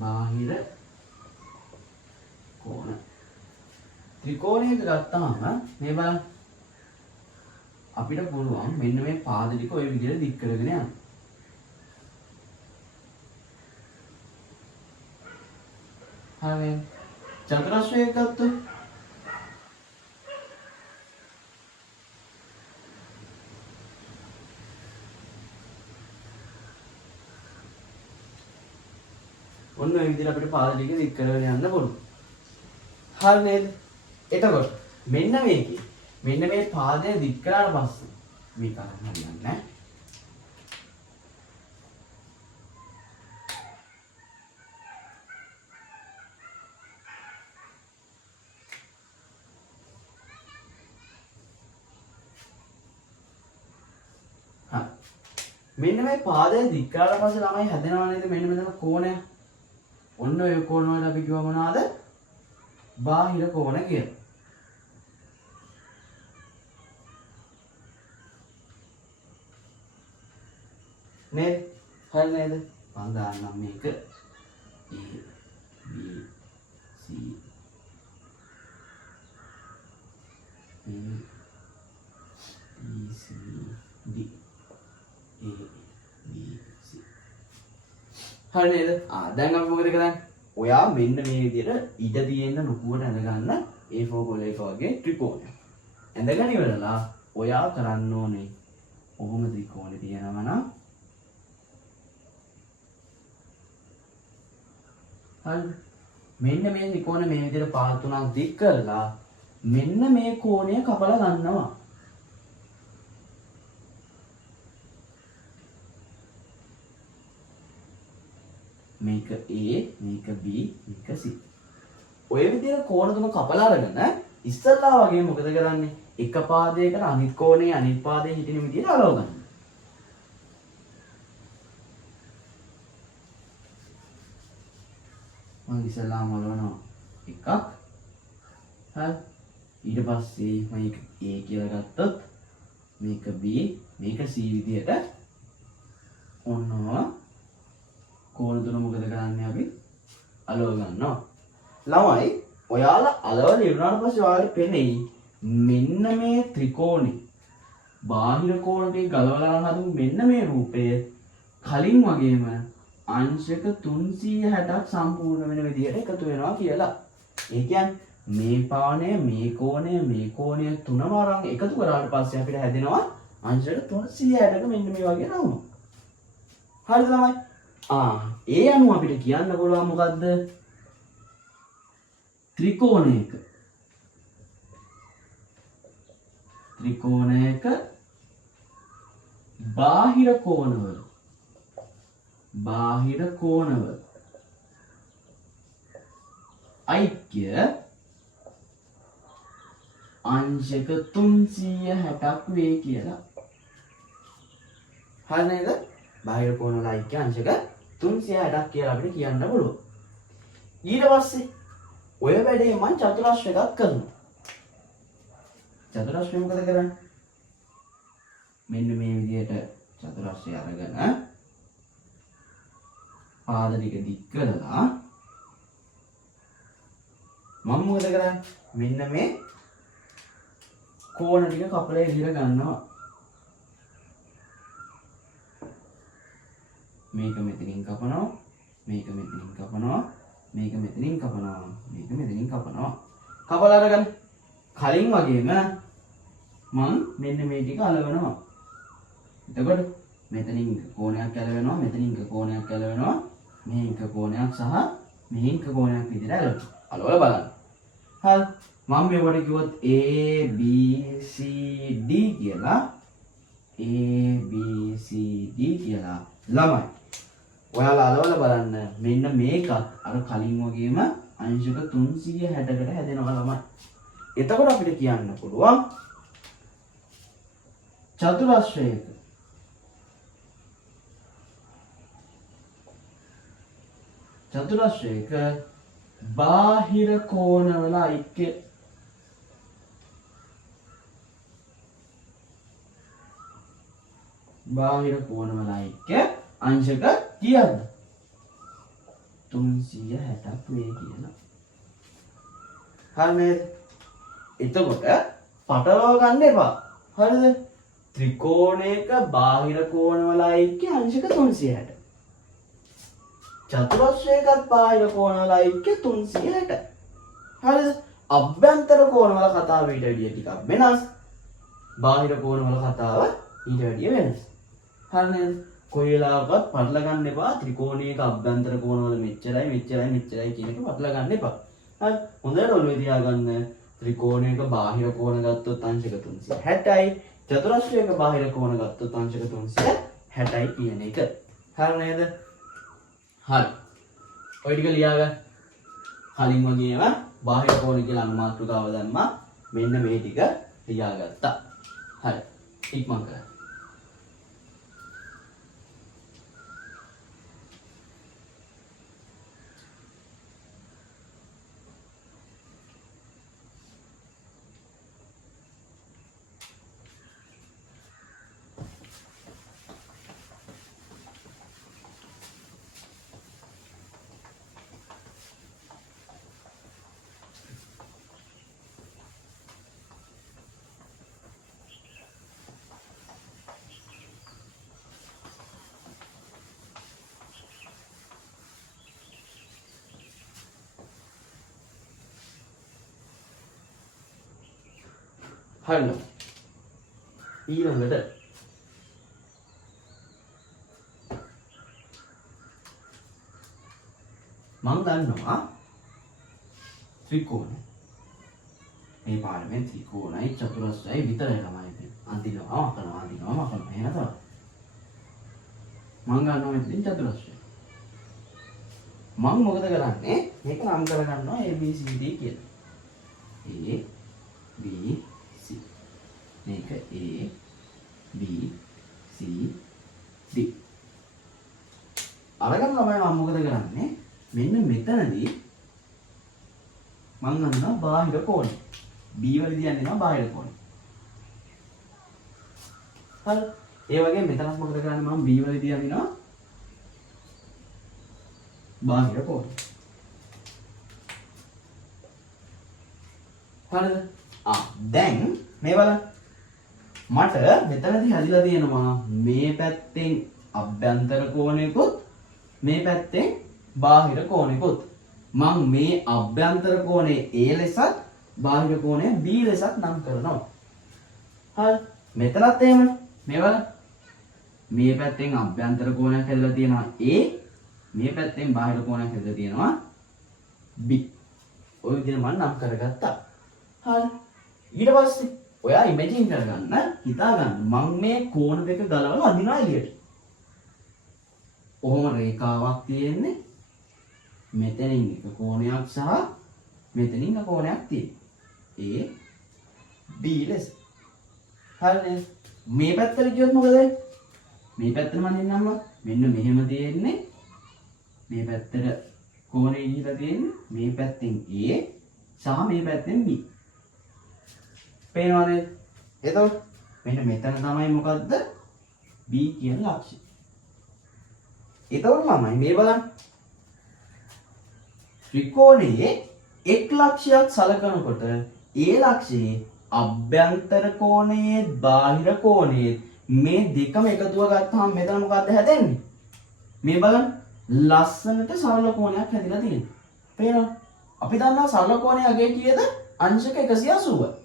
බාහිර කෝණ. ත්‍රිකෝණයක ගත්තාම මේ බලන්න. අපිට පුළුවන් මෙන්න මේ පාද ටික ওই විදිහට දික් කරගෙන යන්න. හරි. චතුරස්‍රයක් ගත්තොත් ඔන්න ඔය විදිහට අපිට පාද ටික දික් කරගෙන යන්න පුළුවන්. හරි නේද? එතකොට මෙන්න මේ පාදය දික් කරාට පස්සේ මේක අරන් හරියන්නේ නැහැ. හරි. මෙන්න මේ පාදය දික් කරාට පස්සේ ළමයි හැදෙනවා නේද මෙන්න මෙතන කෝණය. ඔන්න ඔය කෝණ වලට අපි කියව මොනවාද? බාහිර කෝණ කියලා. නේද? හරි නේද? මම දාන්නම් මේක A B C A B C D A B C. හරි නේද? දැන් අපි මොකද කරන්නේ? ඔයා මෙන්න මේ විදිහට ඉඩ තියෙන නුකුවට ඇඳගන්න A4 කොලයක වගේ ත්‍රිකෝණයක්. ඇඳගෙන ඉවරලා ඔයා කරන්න ඕනේ ඔහොම ත්‍රිකෝණේ තියෙනවා නම් හරි මෙන්න මේ ත්‍රිකෝණ මේ විදිහට පාද තුනක් දික් කරලා මෙන්න මේ කෝණය කපලා ගන්නවා. මේක A, මේක B, මේක C. ඔය විදිහට කෝණ තුන කපලා අරගෙන ඉස්සල්ලා වගේ මොකද කරන්නේ? එක පාදයකට අනිත් කෝණේ අනිත් පාදයේ හිටින විදිහට අලව ගන්න. මම ඉස්සල්ලාම අලවනවා එකක්. හරි. ඊට පස්සේ මේක A කියලා ගත්තොත් මේක B, මේක C විදිහට ඔන්නවා කෝණ තුන මොකද කරන්නේ අපි අලව ගන්නවා. ළමයි ඔයාලා අලවලා ඉවරනාට පස්සේ ඔයාලට පෙනෙයි මෙන්න මේ ත්‍රිකෝණේ බාහිර කෝණේ ගලවලා හදමු මෙන්න මේ රූපය කලින් වගේම අංශක 360ක් සම්පූර්ණ වෙන විදිහට එකතු වෙනවා කියලා. ඒ කියන්නේ මේ පාණය මේ කෝණය තුනම අරන් එකතු කරාට පස්සේ අපිට හැදෙනවා අංශක 360ක මෙන්න මේ වගේ නම. හරිද ළමයි? ඒ අනුව අපිට කියන්න පුළුවන් මොකද්ද? ත්‍රිකෝණයක බාහිර කෝණවල ඓක්‍ය අංශක 360ක් වේ කියලා. හරි නේද? බාහිර කෝණ වල ඓක්‍ය අංශක 360ක් කියලා අපිට කියන්න පුළුවන්. ඊට පස්සේ ඔය වැඩේ මම චතුරස්‍රයක් කරනවා. චතුරස්‍රය මොකද කරන්නේ? මෙන්න මේ විදිහට චතුරස්‍රය අරගෙන පාද ටික දික් කරලා මම මොකද කරන්නේ? මෙන්න මේ කෝණ ටික කපලා එළියට ගන්නවා. මේක මෙතනින් කපනවා, මේක මෙතනින් කපනවා, මේක මෙතනින් කපනවා, මේක මෙතනින් කපනවා. කපලා අරගෙන කලින් වගේම මම මෙන්න මේ ටික අලවනවා. එතකොට මෙතනින් කෝණයක් ඇලවෙනවා, මෙතනින් කෝණයක් ඇලවෙනවා, මේක කෝණයක් සහ මේක කෝණයක් විදිහට අලවලා. අලවලා බලන්න. හරි. මම මේවට කිව්වොත් A B C D කියලා A B C D කියලා ළමයි. ඔයාලා අලවලා බලන්න මෙන්න මේකත් අර කලින් වගේම අංශක 360කට හැදෙනවා ළමයි. එතකොට අපිට කියන්න පුළුවන් චතුරස්‍රයක බාහිර කෝණවල ඓක්‍ය අංශක කීයද? 360ක් වේ කියලා. හරි නේද? එතකොට පටලවා ගන්න එපා. හරිද? ත්‍රිකෝණයක බාහිර කෝණවල ඓක්‍ය අංශක 360. චතුරස්‍රයකත් බාහිර කෝණවල ඓක්‍ය 360. හරිද? අභ්‍යන්තර කෝණවල කතාව ඊට වැඩිය ටිකක් වෙනස්. බාහිර කෝණවල කතාව ඊට වැඩිය වෙනස්. හරි නේද? කොයි වෙලාවකවත් පටල ගන්න එපා. ත්‍රිකෝණයක අභ්‍යන්තර කෝණවල මෙච්චරයි කියන එක පටල ගන්න එපා. හරි. හොඳට ඔළුවේ තියාගන්න. ත්‍රිකෝණයක බාහිර කෝණ ගත්තොත් අංශක 360යි. චතුරස්‍රයක බාහිර කෝණ ගත්තොත් අංශක 360යි කියන එක. හරි නේද? හරි. ඔය ටික ලියාගන්න. කලින් වගේම බාහිර කෝණ කියලා අනුමාත්‍රකාව දැම්මා. මෙන්න මේ ටික ලියාගත්තා. හරි. ඉක්මන් කරන්න. හරිද? ඊළඟට මම දන්නවා ත්‍රිකෝණ මේ පාඩමේ ත්‍රිකෝණයි චතුරස්‍රයයි විතරයි ළමයි තියෙන්නේ. අන්තිමවා මකනවා එහෙම තමයි. මම ගන්නවා මෙතනින් චතුරස්‍රය. මම මොකද කරන්නේ? මේක නම් කරගන්නවා A B C D කියලා. A B C මේක A B C D අරගෙන තමයි මම මොකද කරන්නේ මෙන්න මෙතනදී මම ගන්නවා බාහිර කෝණය B වලදී යනවා බාහිර කෝණය. හරි ඒ වගේ මෙතනත් මොකද කරන්නේ මම B වලදී යනවා බාහිර කෝණය. හරිද? දැන් මේ බලන්න මට මෙතනදී හැදිලා තියෙනවා මේ පැත්තෙන් අභ්‍යන්තර කෝණයකුත් මේ පැත්තෙන් බාහිර කෝණයකුත්. මම මේ අභ්‍යන්තර කෝණය A ලෙසත් බාහිර කෝණය B ලෙසත් නම් කරනවා. හරි මෙතනත් එහෙමනේ. මේ බලන්න මේ පැත්තෙන් අභ්‍යන්තර කෝණයක් හැදලා තියෙනවා A, මේ පැත්තෙන් බාහිර කෝණයක් හැදලා තියෙනවා B. ඔය විදිහට මම නම් කරගත්තා. හරි ඊට පස්සේ ඔයා ඉමේජින් කරගන්න හිතා ගන්න මම මේ කෝණ දෙක ගලවලා අදිනවා එළියට. ඔහොම රේඛාවක් තියෙන්නේ මෙතනින් එක කෝණයක් සහ මෙතනින් එක කෝණයක් තියෙන්නේ A B ලෙස. හරිනේ මේ පැත්තට ගියොත් මොකද වෙන්නේ? මේ පැත්තට මම දෙන්නම් මෙන්න මෙහෙම තියෙන්නේ මේ පැත්තට කෝණය ගිහිලා තියෙන්නේ මේ පැත්තෙන් A සහ මේ පැත්තෙන් B. පේනවද? එතකොට මෙන්න මෙතන තමයි මොකද්ද? B කියන ලක්ෂය. එතකොට ළමයි මේ බලන්න. ත්‍රිකෝණයේ එක් ලක්ෂයක් සලකනකොට ඒ ලක්ෂයේ අභ්‍යන්තර කෝණයේ බාහිර කෝණයේ මේ දෙකම එකතුව ගත්තාම මෙතන මොකද්ද හැදෙන්නේ? මේ බලන්න. ලස්සනට සරල කෝණයක් හැදිලා තියෙනවා. පේනවද? අපි දන්නවා සරල කෝණයේ අගය කීයද? අංශක 180.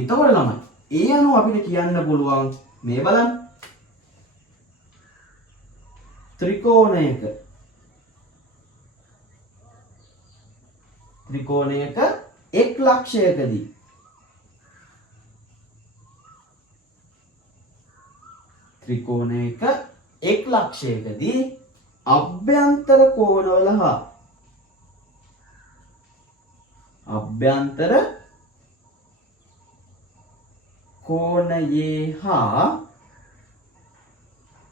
එතකොට ළමයි ඒ අනුව අපිට කියන්න පුළුවන් මේ බලන්න ත්‍රිකෝණයක ත්‍රිකෝණයක එක් ලක්ෂයකදී ත්‍රිකෝණයක එක් ලක්ෂයකදී අභ්‍යන්තර කෝණවල හා අභ්‍යන්තර කෝණයේ හා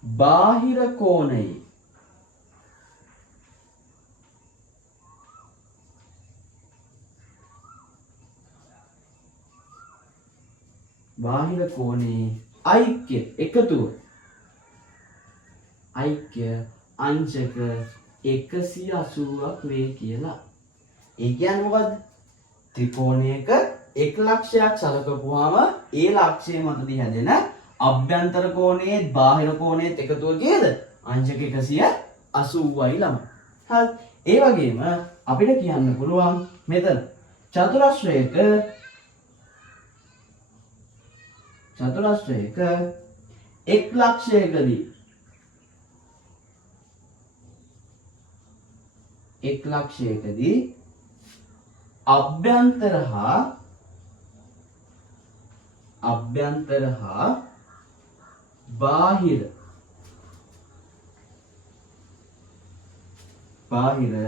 බාහිර කෝණයේ බාහිර කෝණයේ ඓක්‍ය එකතුව ඓක්‍ය අංශක 180ක් වේ කියලා. ඒ කියන්නේ මොකද්ද? ත්‍රිකෝණයක එක් ලක්ෂයක් සලකපුවාම ඒ ලක්ෂය මතදී හැදෙන අභ්‍යන්තර කෝණයේ බාහිර කෝණයේත් එකතුව කීයද? අංශක 180යි ළම. හරි. ඒ වගේම අපිට කියන්න පුළුවන් මෙතන චතුරස්‍රයක එක් ලක්ෂයකදී අභ්‍යන්තර හා බාහිර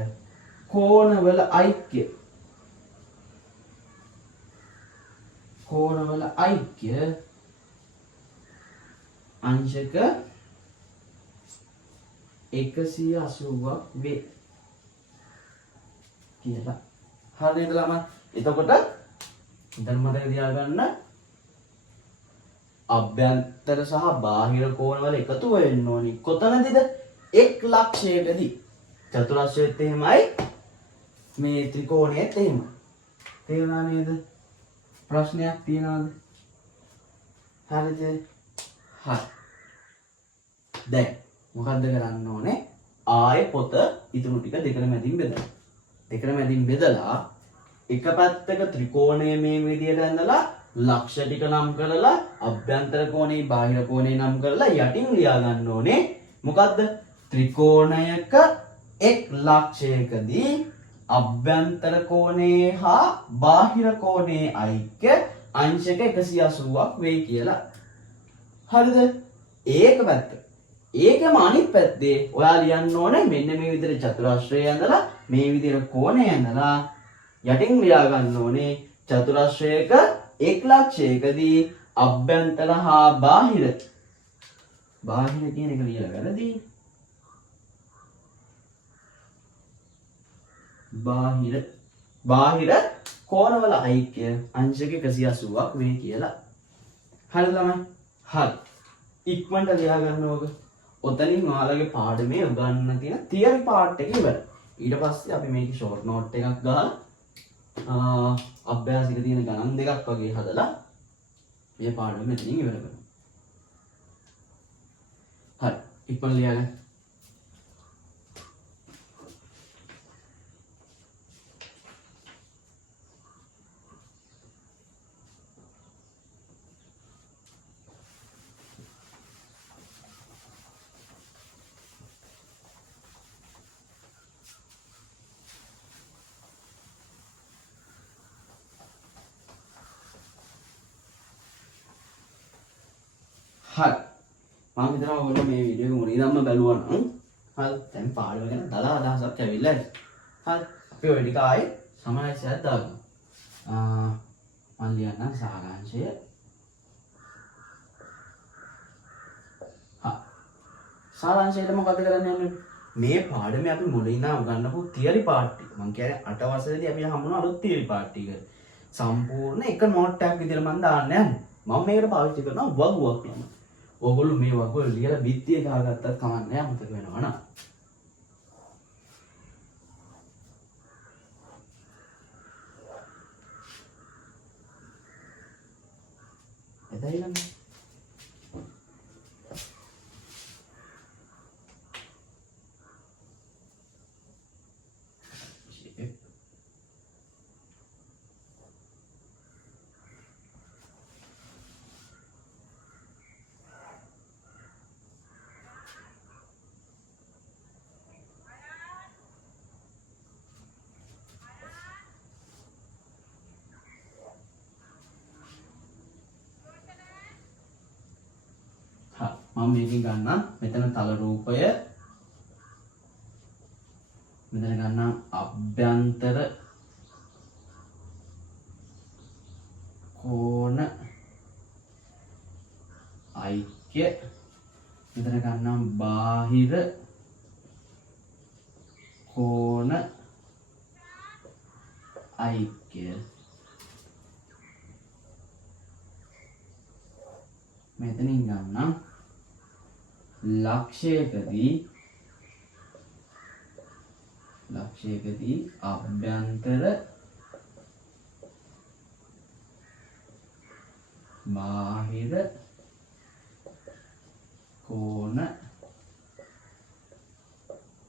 කෝණවල ඓක්‍ය අංශක 180ක් වේ කියලා. හරිද ළමයි? එතකොට දැන් මතක තියාගන්න අභ්‍යන්තර සහ බාහිර කෝණවල එකතු වෙන්න ඕනි. කොතනදද? එක් ලක්ෂයකදී. චතුරස්‍රයේත් එහෙමයි මේ ත්‍රිකෝණයේත් එහෙමයි. තේරුණා නේද? ප්‍රශ්නයක් තියනවද? හරිද? හරි. දැන් මොකද්ද කරන්න ඕනේ? ආයේ පොත ඉතුරු ටික දෙකට මැදින් බෙදලා එක පැත්තක ත්‍රිකෝණය මේ විදියට ඇඳලා ලක්ෂ ටික නම් කරලා අභ්‍යන්තර කෝණේ බාහිර කෝණේ නම් කරලා යටින් ලියා ගන්න ඕනේ. මොකද්ද? ත්‍රිකෝණයක එක් ලක්ෂයකදී අභ්‍යන්තර කෝණේ හා බාහිර කෝණේ ඓක්‍ය අංශක 180ක් වෙයි කියලා. හරිද? ඒක පැත්ත. ඒකම අනිත් පැත්තේ ඔයා ලියන්න ඕනේ මෙන්න මේ විදිහට චතුරස්‍රය ඇඳලා මේ විදිහට කෝණය ඇඳලා යටින් ලියා ගන්න ඕනේ චතුරස්‍රයක එක් ලක්ෂයකදී අභ්‍යන්තර හා බාහිර කියන එක ලියලා වැරදි. බාහිර කෝණවල ඓක්‍ය අංශක 180ක් වේ කියලා. හරිද ළමයි? හරි. ඉක්මනට ලියා ගන්න ඕක. ඔතනින් ඔයාලගේ පාඩමේ උගන්වන්න තියෙන තියරි පාර්ට් එක ඉවරයි. ඊට පස්සේ අපි මේකේ ෂෝට් නෝට් එකක් ගහලා අභ්‍යාසික තියෙන ගණන් දෙකක් වගේ හදලා මේ පාඩම මෙතනින් ඉවර කරනවා. හරි. ඉක්මනට ලියා ගන්න. හරි. මම හිතනවා ඔයගොල්ලෝ මේ වීඩියෝ එක මුලින්ම බැලුවා නම් හරි. දැන් පාඩම ගැන දලා අදහසක් ඇවිල්ලා ඇති. හරි. අපි ඔය ටික ආයේ සමානයිසයක් දාගමු. මම ලියන්නම් සාරාංශය. සාරාංශයට මොකද කරන්න යන්නේ? මේ පාඩමේ අපි මුලින්ම උගන්වපු තියරි පාර්ට් එක. මම කියන්නේ 8 වසරේදී අපිට හම්බුන අලුත් තියරි පාර්ට් එක. සම්පූර්ණ එක නෝට් එකක් විදිහට මම දාන්න යන්නේ. මම මේකට පාවිච්චි කරනවා වගුවක් නම. ඔයගොල්ලෝ මේ වගුව ලියලා බිත්තිය ගහගත්තත් කමක් නැහැ අමතක වෙනවා නා. එතයිනම් මම මේකෙන් ගන්නම් මෙතන තල රූපය මෙතන ගන්නම් අභ්‍යන්තර කෝණ ඓක්‍ය මෙතන ගන්නම් බාහිර කෝණ ඓක්‍ය මෙතනින් ගන්නම් ලක්ෂයකදී අභ්‍යන්තර බාහිර කෝණ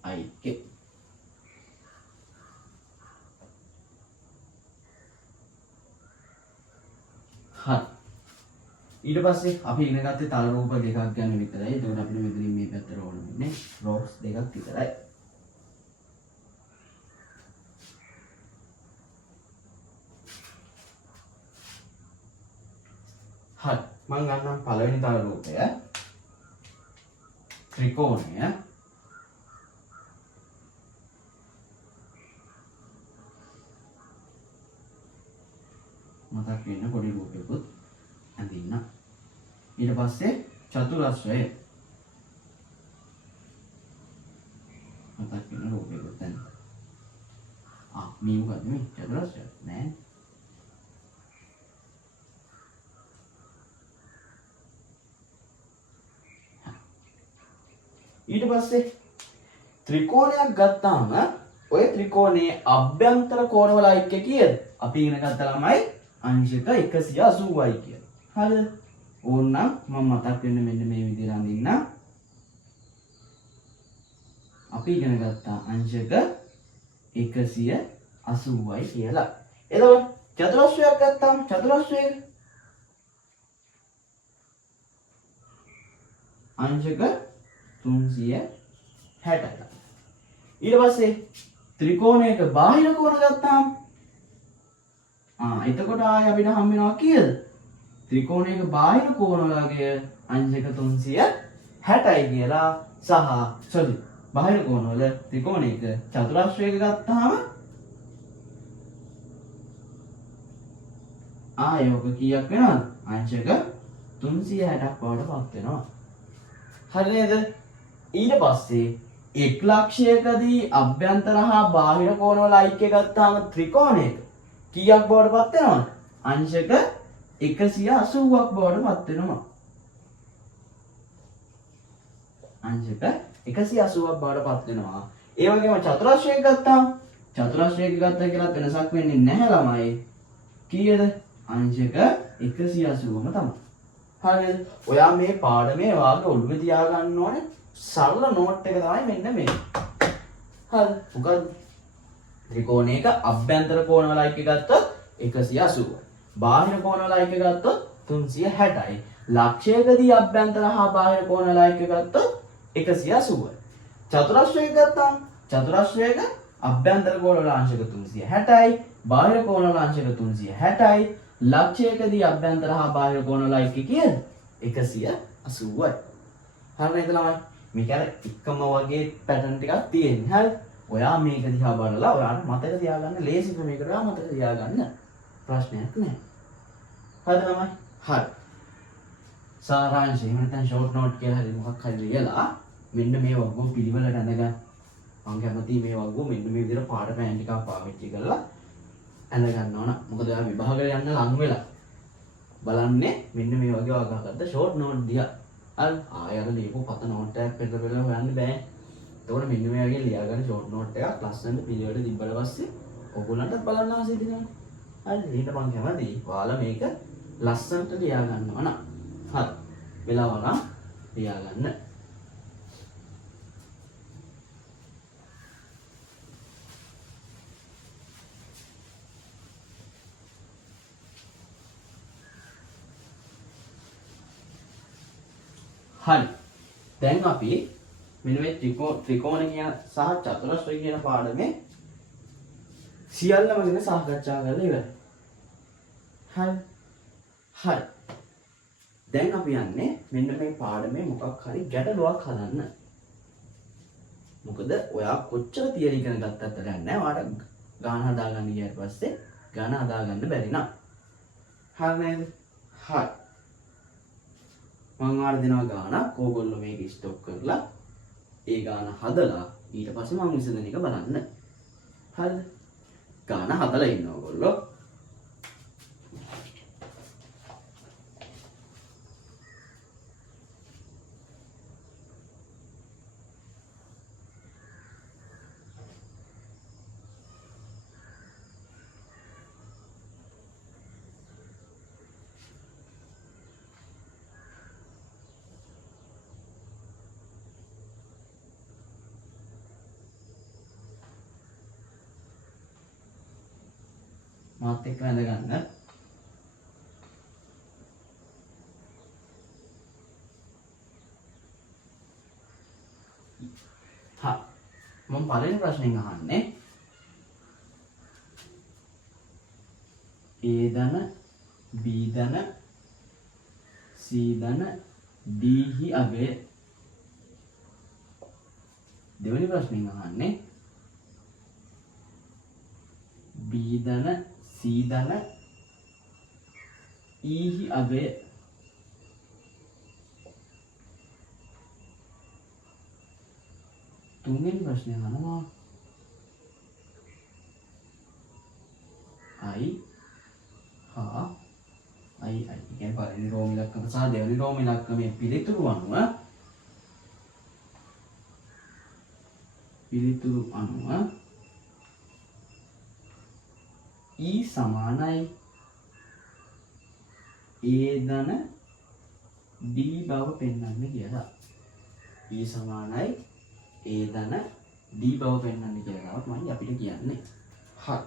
ඓක්‍ය හරි ඊට පස්සේ අපි ඉගෙන ගත්තේ තල රූප දෙකක් ගැන විතරයි. එතකොට අපිට මෙතනින් මේ පැත්තට ඕන වෙන්නේ රොක්ස් දෙකක් විතරයි. හරි මම ගන්නම් පළවෙනි තල රූපය ත්‍රිකෝණය මතක් වෙන්න පොඩි රූපයකුත් ඇඳින්න. ඊට පස්සේ චතුරස්‍රය මතක් වෙන රූපයකුත් ඇඳින්න. මේ මොකද්ද මේ චතුරස්‍රය නෑ. ඊට පස්සේ ත්‍රිකෝණයක් ගත්තාම ඔය ත්‍රිකෝණයේ අභ්‍යන්තර කෝණවල ඓක්‍ය කීයද? අපි ඉගෙන ගත්ත ළමයි අංශක 180යි කියලා. හරිද? ඕනනම් මම මතක් වෙන්න මෙන්න මේ විදිහට අඳින්න. අපි ඉගෙන ගත්තා අංශක 180යි කියලා. එතකොට චතුරස්‍රයක් ගත්තාම චතුරස්‍රයේ අංශක 360යි. ඊට පස්සේ ත්‍රිකෝණයක බාහිර කෝණ ගත්තාම එතකොට ආය අපිට හම් වෙනවා කීයද? ත්‍රිකෝණයක බාහිර කෝණවලගේ අංශක 360යි කියලා සහ බාහිර කෝණවල ත්‍රිකෝණයක චතුරස්‍රයක ගත්තාම ආයෝක කීයක් වෙනවද? අංශක 360ක් බවට පත් වෙනවා. හරි නේද? ඊට පස්සේ එක් ලක්ෂයකදී අභ්‍යන්තර හා බාහිර කෝණවල ඓක්‍ය ගත්තාම ත්‍රිකෝණයක කීයක් බවට පත් වෙනවද? අංශක 180ක් බවට පත් වෙනවා. අංශක 180ක් බවට පත් වෙනවා. ඒ වගේම චතුරස්‍රයක් ගත්තාම චතුරස්‍රයක් ගත්තා කියලා වෙනසක් වෙන්නේ නැහැ ළමයි. කීයද? අංශක 180ම තමයි. හරිද? ඔයා මේ පාඩමේ වාගේ ඔළුවේ තියාගන්න ඕනේ සරල නෝට් එක තමයි මෙන්න මේක. හරි. මොකද ත්‍රිකෝණයක අභ්‍යන්තර කෝණවල ඓක්‍ය ගත්තොත් 180යි. බාහිර කෝණවල ඓක්‍ය ගත්තොත් 360යි. ලක්ෂයකදී අභ්‍යන්තර හා බාහිර කෝණවල ඓක්‍ය ගත්තොත් 180යි. චතුරස්‍රයක් ගත්තාම චතුරස්‍රයක අභ්‍යන්තර කෝණවල අංශක 360යි. බාහිර කෝණවල අංශක 360යි. ලක්ෂයකදී අභ්‍යන්තර හා බාහිර කෝණවල ඓක්‍ය කීයද? 180යි. හරි නේද ළමයි? මේක අර එකම වගේ පැටර්න් ටිකක් තියෙන්නේ. හරි. ඔයා මේක දිහා බලලා ඔයාට මතක තියාගන්න ලේසි ක්‍රමයකට ඔයා මතක තියාගන්න ප්‍රශ්නයක් නැහැ. හරිද ළමයි? හරි. සාරාංශය එහෙම නැත්නම් ෂෝට් නෝට් කියලා හරි මොකක් හරි ලියලා මෙන්න මේ වගුව පිළිවෙලට ඇඳගන්න. මම කැමතියි මේ වගුව මෙන්න මේ විදිහට පාට පෑන් ටිකක් පාවිච්චි කරලා ඇඳ ගන්න ඕන. මොකද ඔයා විභාගයට යන්න ලං වෙලා බලන්නේ මෙන්න මේ වගේ වගාගත්ත ෂෝට් නෝට් දිහා. හරි. ආයෙ අර ලියපු පත නෝට් එකක් පෙළ හොයන්න බෑ. එතකොට මෙන්න මේ වගේ ලියාගන්න ෂෝට් නෝට් එකක් ලස්සනට පිළිවෙලට තිබ්බට පස්සේ ඔයගොල්ලන්ට බලන්න ආසයි දෙනවා. හරි. ඊට මම කැමතියි ඔයාලා මේක ලස්සනට ලියා ගන්න ඕන. හරි. වෙලාව නම් ලියා ගන්න. හරි. දැන් අපි මෙන්න මේ ත්‍රිකෝණ කියන සහ චතුරස්‍රය කියන පාඩමේ සියල්ලම ගැන සාකච්ඡා කරලා ඉවරයි. හරි. හරි. දැන් අපි යන්නේ මෙන්න මේ පාඩමේ මොකක් හරි ගැටලුවක් හදන්න. මොකද ඔයා කොච්චර තියරි ඉගෙන ගත්තත් වැඩක් නැහැ. ඔයාට ගාන හදාගන්න ගියාට පස්සේ ගාන හදාගන්න බැරි නම්. හරි නේද? හරි. මම ඔයාලට දෙනවා ගානක්. ඕගොල්ලෝ මේක ස්ටොක් කරලා ඒ ගාන හදලා ඊට පස්සේ මම විසඳන එක බලන්න. හරිද? ගාන හදලා ඉන්න ඕගොල්ලෝ. මාත් එක්ක වැඳ ගන්න. හා මම පළවෙනි ප්‍රශ්නෙන් අහන්නේ A ධන B ධන C ධන D හි අගය. දෙවෙනි ප්‍රශ්නෙන් අහන්නේ B ධන C ධන E හි අගය. තුන්වෙනි ප්‍රශ්නය අහනවා I හා I කියන්නේ පළවෙනි රෝම ඉලක්කම සහ දෙවෙනි රෝම ඉලක්කමේ පිළිතුරු අනුව E සමානයි A ධන D බව පෙන්වන්න කියලා. E සමානයි A ධන D බව පෙන්වන්න කියලා තමයි අපිට කියන්නේ. හරි.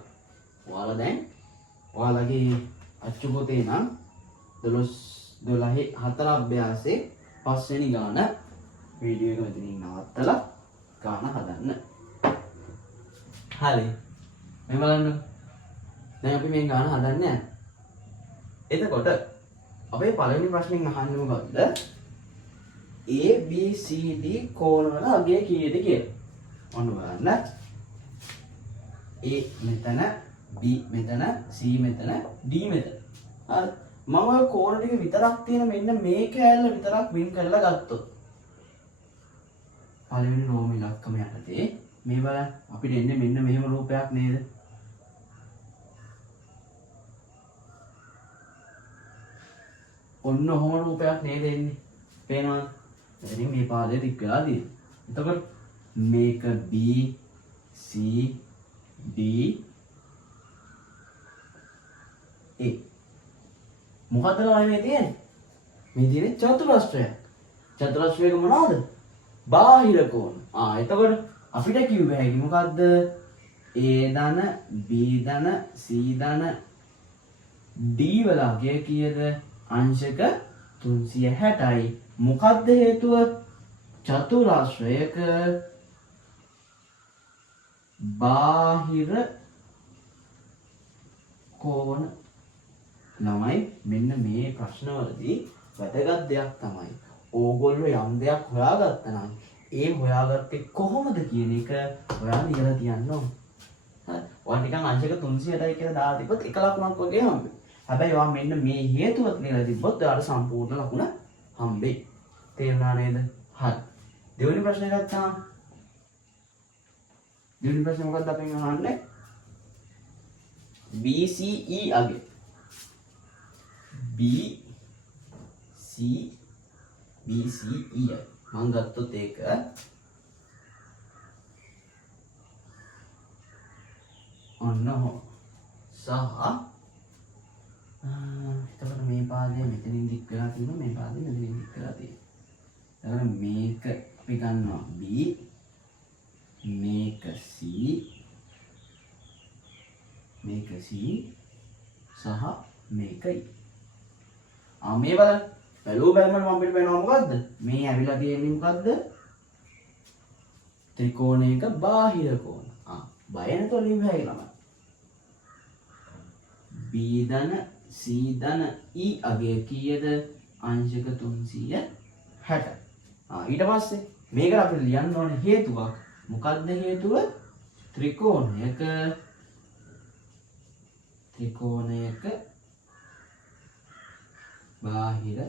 ඔයාලා දැන් ඔයාලගේ අච්චු පොතේ නම් 12 4 අභ්‍යාසයේ 5 වෙනි ගාන වීඩියෝ එක මෙතනින් නවත්තලා ගාන හදන්න. හරි. මේ බලන්න. දැන් අපි මේ ගාන හදන්න යන්නේ. එතකොට අපේ පළවෙනි ප්‍රශ්نين අහන්නේ මොකද්ද? A B C D කෝණවල අගය කීයද කියලා. ඔන්න බලන්න. A මෙතන, B මෙතන, C මෙතන, D මෙතන. හරි. මම ඔය කෝණ ටික විතරක් තියෙන මෙන්න මේ කෑල්ල විතරක් වින් කරලා ගත්තොත්. පළවෙනි රෝම ඉලක්කම යටතේ මේ බලන්න අපිට එන්නේ මෙන්න මෙහෙම රූපයක් නේද? ඔන්න ඔහොම රූපයක් නේද එන්නේ. පේනවද? එතනින් මේ පාදයේ දික් වෙලා තියෙනවා. එතකොට මේක B C D A. මොකද මේ තියෙන්නේ? මේ තියෙන්නේ චතුරස්‍රයක්. චතුරස්‍රයක මොනවද? බාහිර කෝණ. එතකොට අපිට කිව්ව හැකි මොකද්ද? A ධන B ධන C ධන D වල අගය කීයද? අංශක 360යි. මොකද්ද හේතුව? චතුරස්‍රයක බාහිර කෝණ. ළමයි මෙන්න මේ ප්‍රශ්නවලදී වැදගත් දෙයක් තමයි ඕගොල්ලෝ යම් දෙයක් හොයාගත්තා නම් ඒ හොයාගත්තේ කොහොමද කියන එක ඔයාලා ලියලා තියන්න ඕන. හරි. ඔයා නිකන් අංශක 360යි කියලා දාලා තිබ්බොත් එක ලකුණක් වගේ හම්බෙයි. හැබැයි ඔයා මෙන්න මේ හේතුවත් ලියලා තිබ්බොත් ඔයාලට සම්පූර්ණ ලකුණ හම්බෙයි. තේරුණා නේද? හරි. දෙවෙනි ප්‍රශ්නේ ගත්තාම දෙවෙනි ප්‍රශ්නේ මොකක්ද අපි අහන්නේ? BCE අගය. BCE මම ගත්තොත් ඒක ඔන්න සහ එතකොට මේ පාදය මෙතනින් දික් වෙලා තියෙනවා මේ පාදය මෙතනින් දික් වෙලා තියෙනවා. එතකොට මේක අපි ගන්නවා B මේක C මේක C සහ මේකයි. මේ බලන්න බැලුව බැලමට මම පිට වෙනවා මොකද්ද? මේ ඇවිල්ලා තියෙන්නේ මොකද්ද? ත්‍රිකෝණයක බාහිර කෝණ. බය නැතුව ලියන්න හැකියි ළමයි. B ධන C ධන E අගය කීයද? අංශක 360. ඊට පස්සේ මේකට අපිට ලියන්න ඕනේ හේතුවක්. මොකක්ද හේතුව? ත්‍රිකෝණයක බාහිර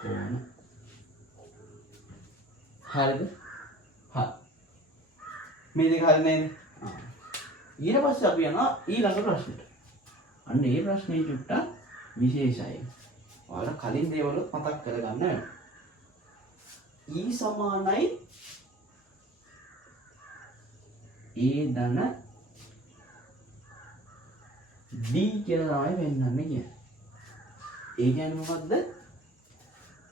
කෝණ. හරිද? හරි. මේ දෙක හරි නේද? ඊට පස්සේ අපි යනවා ඊළඟ ප්‍රශ්නෙට. අන්න මේ ප්‍රශ්නේ චුට්ටක් විශේෂයි. ඔයාලා කලින් දේවල් මතක් කරගන්න වෙනවා. E සමානයි A ධන B කියලා තමයි වෙන්නන්නේ කියන්නේ. ඒ කියන්නේ මොකද්ද?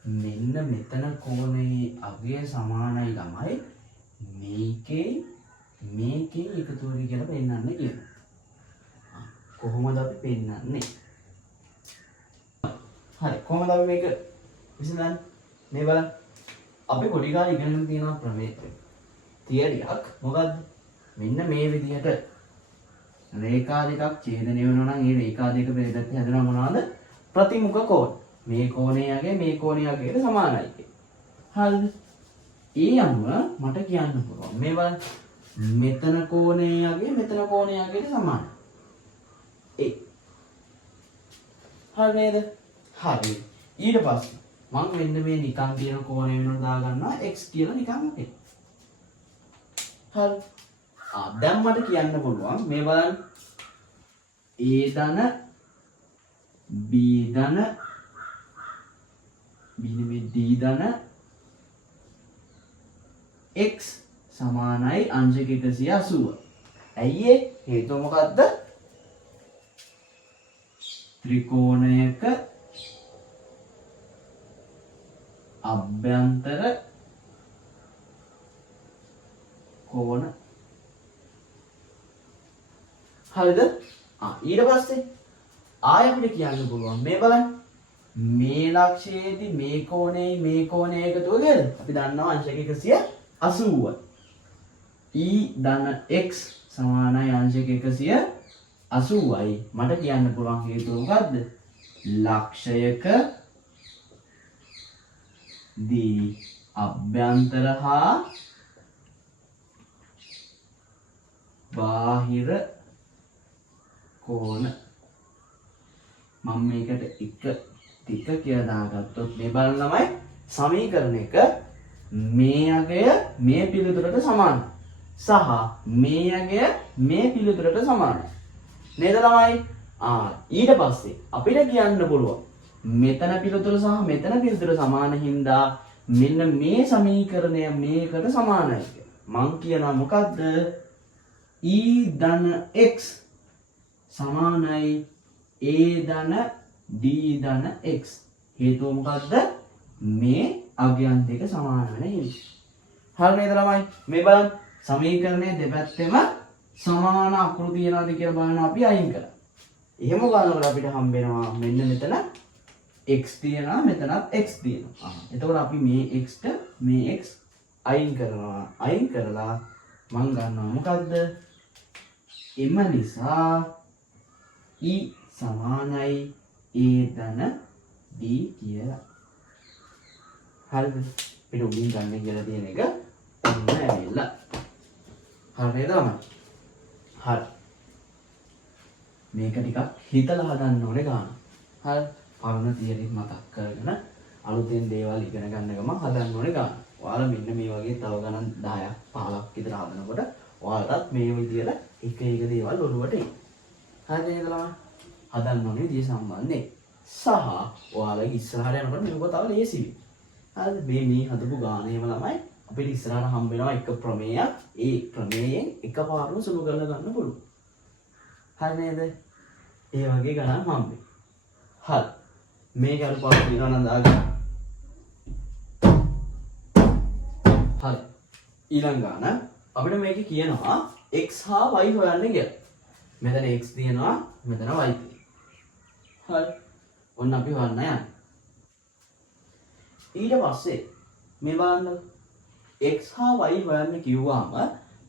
මෙන්න මෙතන කෝණයේ අගය සමානයි ළමයි මේකේ එකතු වෙයි කියලා පෙන්නන්නේ කියනවා. කොහොමද අපි පෙන්නන්නේ? හරි කොහොමද අපි මේක විසඳන්නේ? මේ බලන්න. අපි පොඩි කාලේ ඉගෙනගෙන තියෙන ප්‍රමේය තියරියක් මොකද්ද? මෙන්න මේ විදිහට රේඛා දෙකක් ඡේදනය වෙනවා නම් ඒ රේඛා දෙක පෙරදැක්ක හැදෙනවා මොනවාද? ප්‍රතිමුඛ කෝණ. මේ කෝණයගේ මේ කෝණයගේට සමානයි. හරිද? ඒ අනුව මට කියන්න පුළුවන්. මේ බලන්න. මෙතන කෝණයගේ මෙතන කෝණයගේට සමානයි. ඒ. හරි නේද? හරි. ඊට පස්සේ මම මෙන්න මේ නිකන් තියෙන කෝණය වෙනුවට දාගන්නවා x කියලා නිකන් හිතේ. හරි. දැන් මට කියන්න පුළුවන් මේ බලන්න A ධන B ධන B නෙමෙයි D ධන x සමානයි අංශක 180. ඇයි ඒ? හේතුව මොකද්ද? ත්‍රිකෝණයක අභ්‍යන්තර කෝණ. හරිද? ඊට පස්සේ ආය අපිට කියන්න පුළුවන් මේ බලන්න මේ ලක්ෂයේදී මේ කෝණයේ එකතුව ගේද? අපි දන්නවා අංශක 180යි. E ධන x සමානයි අංශක 180යි. මට කියන්න පුළුවන් හේතුව මොකද්ද? ලක්ෂයක දී අභ්‍යන්තර හා බාහිර කෝණ. මම මේකට එක ටික කියලා දාගත්තොත් මේ බලන්න ළමයි සමීකරණයක මේ අගය මේ පිළිතුරට සමානයි සහ මේ අගය මේ පිළිතුරට සමානයි නේද ළමයි? ඊට පස්සේ අපිට කියන්න පුළුවන් මෙතන පිළිතුර සහ මෙතන පිළිතුර සමාන හින්දා මෙන්න මේ සමීකරණය මේකට සමානයි කියලා. මං කියනවා මොකද්ද? E ධන x සමානයි A ධන D ධන x. හේතුව මොකද්ද? මේ අගයන් දෙක සමාන වෙන හින්දා. හරි නේද ළමයි? මේ බලන්න සමීකරණයේ දෙපැත්තෙම සමාන අකුරු තියනවාද කියලා බලන්න අපි අයින් කරා. එහෙම බලනකොට අපිට හම්බ වෙනවා මෙන්න මෙතන x තියෙනවා මෙතනත් x තියෙනවා. එතකොට අපි මේ x ට මේ x අයින් කරනවා. අයින් කරලා මම ගන්නවා මොකද්ද? එම නිසා E සමානයි A ධන D කියලා. හරිද? පිට උඩින් ගන්න කියලා තියෙන එක ඔන්න ඇවිල්ලා. හරි නේද ළමයි? හරි. මේක ටිකක් හිතලා හදන්න ඕනේ ගන්න. හරි. පරණ තියරි මතක් කරගෙන අලුතෙන් දේවල් ඉගෙන ගන්න ගමන් හදන්න ඕනේ ගන්න. ඔයාලා මෙන්න මේ වගේ තව ගණන් 10ක් 15ක් විතර හදනකොට ඔයාලටත් මේ විදියට එක දේවල් ඔළුවට එයි. හරිද නේද ළමයි? හදන්න ඕනේ විදිය සම්බන්ධයෙන්. සහ ඔයාලගේ ඉස්සරහට යනකොට මේක තව ලේසියි. හරිද? මේ හදපු ගානේම ළමයි අපිට ඉස්සරහට හම්බ වෙනවා එක ප්‍රමේයයක්. ඒ ප්‍රමේයෙන් එකපාරම සුළු කරලා ගන්න පුළුවන්. හරි නේද? ඒ වගේ ගණන් හම්බෙයි. හරි. මේක අනුපාත තියනවා නම් දාගන්න. හරි. ඊළඟ ගාන අපිට මේකේ කියනවා x හා y හොයන්න කියලා. මෙතන x තියෙනවා මෙතන y තියෙනවා. හරි. ඔන්න අපි හොයන්න යන්නේ. ඊට පස්සේ මේ බලන්න x හා y හොයන්න කිව්වම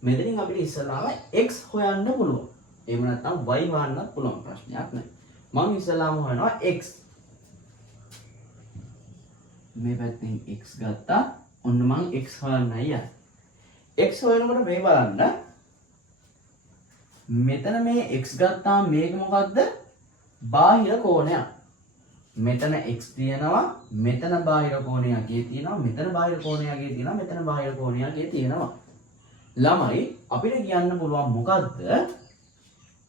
මෙතනින් අපිට ඉස්සරහම x හොයන්න පුළුවන්. එහෙම නැත්නම් y හොයන්නත් පුළුවන් ප්‍රශ්නයක් නෑ. මම ඉස්සරහම හොයනවා x. මේ පැත්තෙන් x ගත්තා. ඔන්න මං x හොයන්නයි යන්නේ. x හොයනකොට මේ බලන්න. මෙතන මේ x ගත්තා මේක මොකද්ද? බාහිර කෝණයක්. මෙතන x තියෙනවා, මෙතන බාහිර කෝණයකේ තියෙනවා, මෙතන බාහිර කෝණයකේ තියෙනවා, මෙතන බාහිර කෝණයකේ තියෙනවා. ළමයි අපිට කියන්න පුළුවන් මොකද්ද?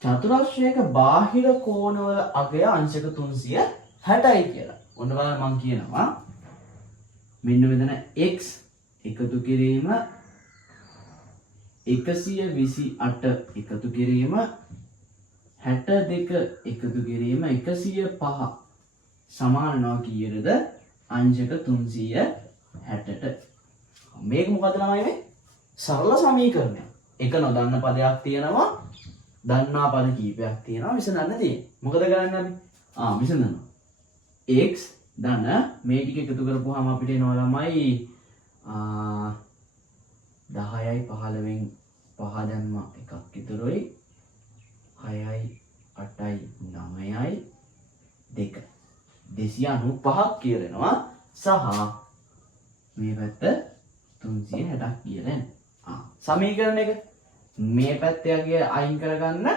චතුරස්‍රයක බාහිර කෝණවල අගය අංශක 360යි කියලා. ඔන්න බලන්න මම කියනවා මෙන්න මෙතන x එකතු කිරීම 128 එකතු කිරීම 62 එකතු කිරීම 105 සමාන වෙනවා කීයටද? අංශක 360ට. මේක මොකද ළමයි මේ? සරල සමීකරණයක්. එක නොදන්න පදයක් තියෙනවා, දන්නා පද කීපයක් තියෙනවා, විසඳන්න තියෙන්නේ. මොකද කරන්නේ අපි? විසඳනවා. x ධන මේ ටික එකතු කරපුවාම අපිට එනවා ළමයි 10යි 15න් 5 දැම්ම එකක් ඉතුරුයි 6යි 8යි 9යි 2 295ක් කියලා එනවා සහ මේ පැත්ත 360ක් කියලා එනවා. සමීකරණ එක මේ පැත්තේ අයින් කරගන්න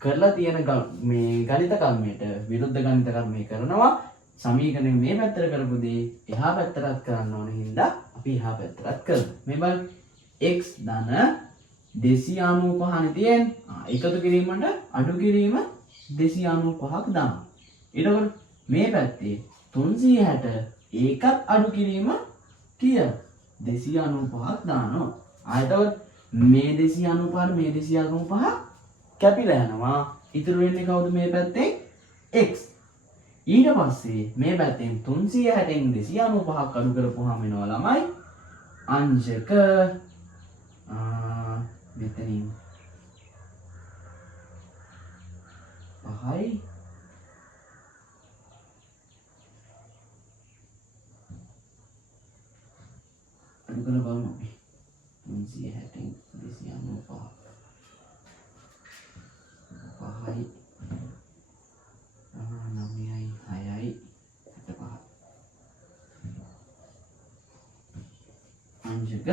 කරලා තියෙන මේ ගණිත කර්මයට විරුද්ධ ගණිත කර්මය කරනවා. සමීකරණය මේ පැත්තට කරපු දේ එහා පැත්තටත් කරන්න ඕන හින්දා අපි එහා පැත්තටත් කරනවා. මේ බලන්න x ධන 295 නේ තියෙන්නේ. එකතු කිරීමට අඩු කිරීම 295ක් දානවා. ඊටකොට මේ පැත්තේ 360 ඒකත් අඩු කිරීම කීයද? 295ක් දානවා. එතකොට මේ 295 මේ 295 කැපිලා යනවා. ඉතුරු වෙන්නේ කවුද මේ පැත්තේ? x. ඊට පස්සේ මේ පැත්තෙන් 360න් 295ක් අඩු කරපුවාම වෙනවා ළමයි අංශක මෙතනින් 5යි අඩු කරලා බලමු. 360න් 295 5යි 9යි 6යි 5 අංශක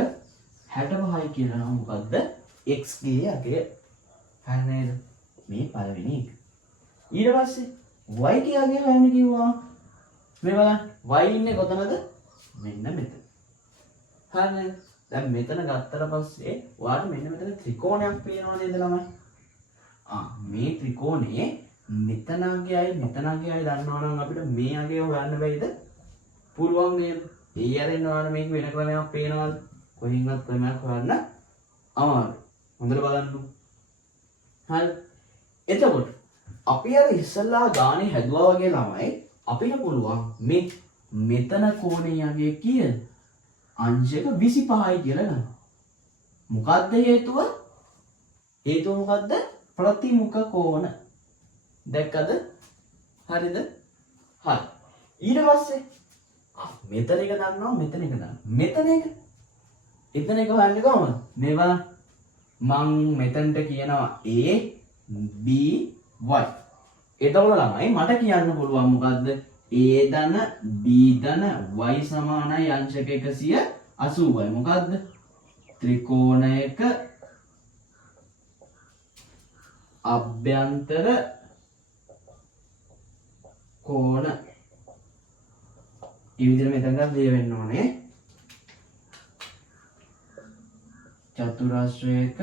65යි කියලා නම් මොකද්ද? x ගේ අගය. හරි නේද? මේ පළවෙනි එක. ඊට පස්සේ y ගේ අගය හොයන්න කිව්වා. මේ බලන්න y ඉන්නේ කොතනද? මෙන්න මෙතන. හරි නේද? දැන් මෙතන ගත්තට පස්සේ ඔයාලට මෙන්න මෙතන ත්‍රිකෝණයක් පේනවා නේද ළමයි? මේ ත්‍රිකෝණයේ මෙතන අගයයි මෙතන අගයයි දන්නවා නම් අපිට මේ අගය හොයන්න බැයිද? පුළුවන් නේද? ඒ අරින්න ඔයාලට මේක වෙන ක්‍රමයක් පේනවද? කොහෙන්වත් ක්‍රමයක් හොයන්න අමාරුයි. හොඳට බලන්න. හරි. එතකොට අපි අර ඉස්සල්ලා ගානේ හැදුවා වගේ ළමයි අපිට පුළුවන් මේ මෙතන කෝණයේ අගය කීයද? අංශක 25යි කියලා ගන්න. මොකද්ද හේතුව? හේතුව මොකද්ද? ප්‍රතිමුඛ කෝණ. දැක්කද? හරිද? හරි. ඊට පස්සේ මෙතන එක දන්නවා මෙතන එක දන්නවා. මෙතන එක එතන එක හොයන්නේ කොහොමද? මේ බලන්න. මං මෙතනට කියනවා A B y. එතකොට ළමයි මට කියන්න පුළුවන් මොකද්ද? A ධන B ධන y සමානයි අංශක 180යි. මොකද්ද? ත්‍රිකෝණයක අභ්‍යන්තර කෝණ. මේ විදිහට මෙතනට ලියවෙන්න ඕනේ. චතුරස්‍රයක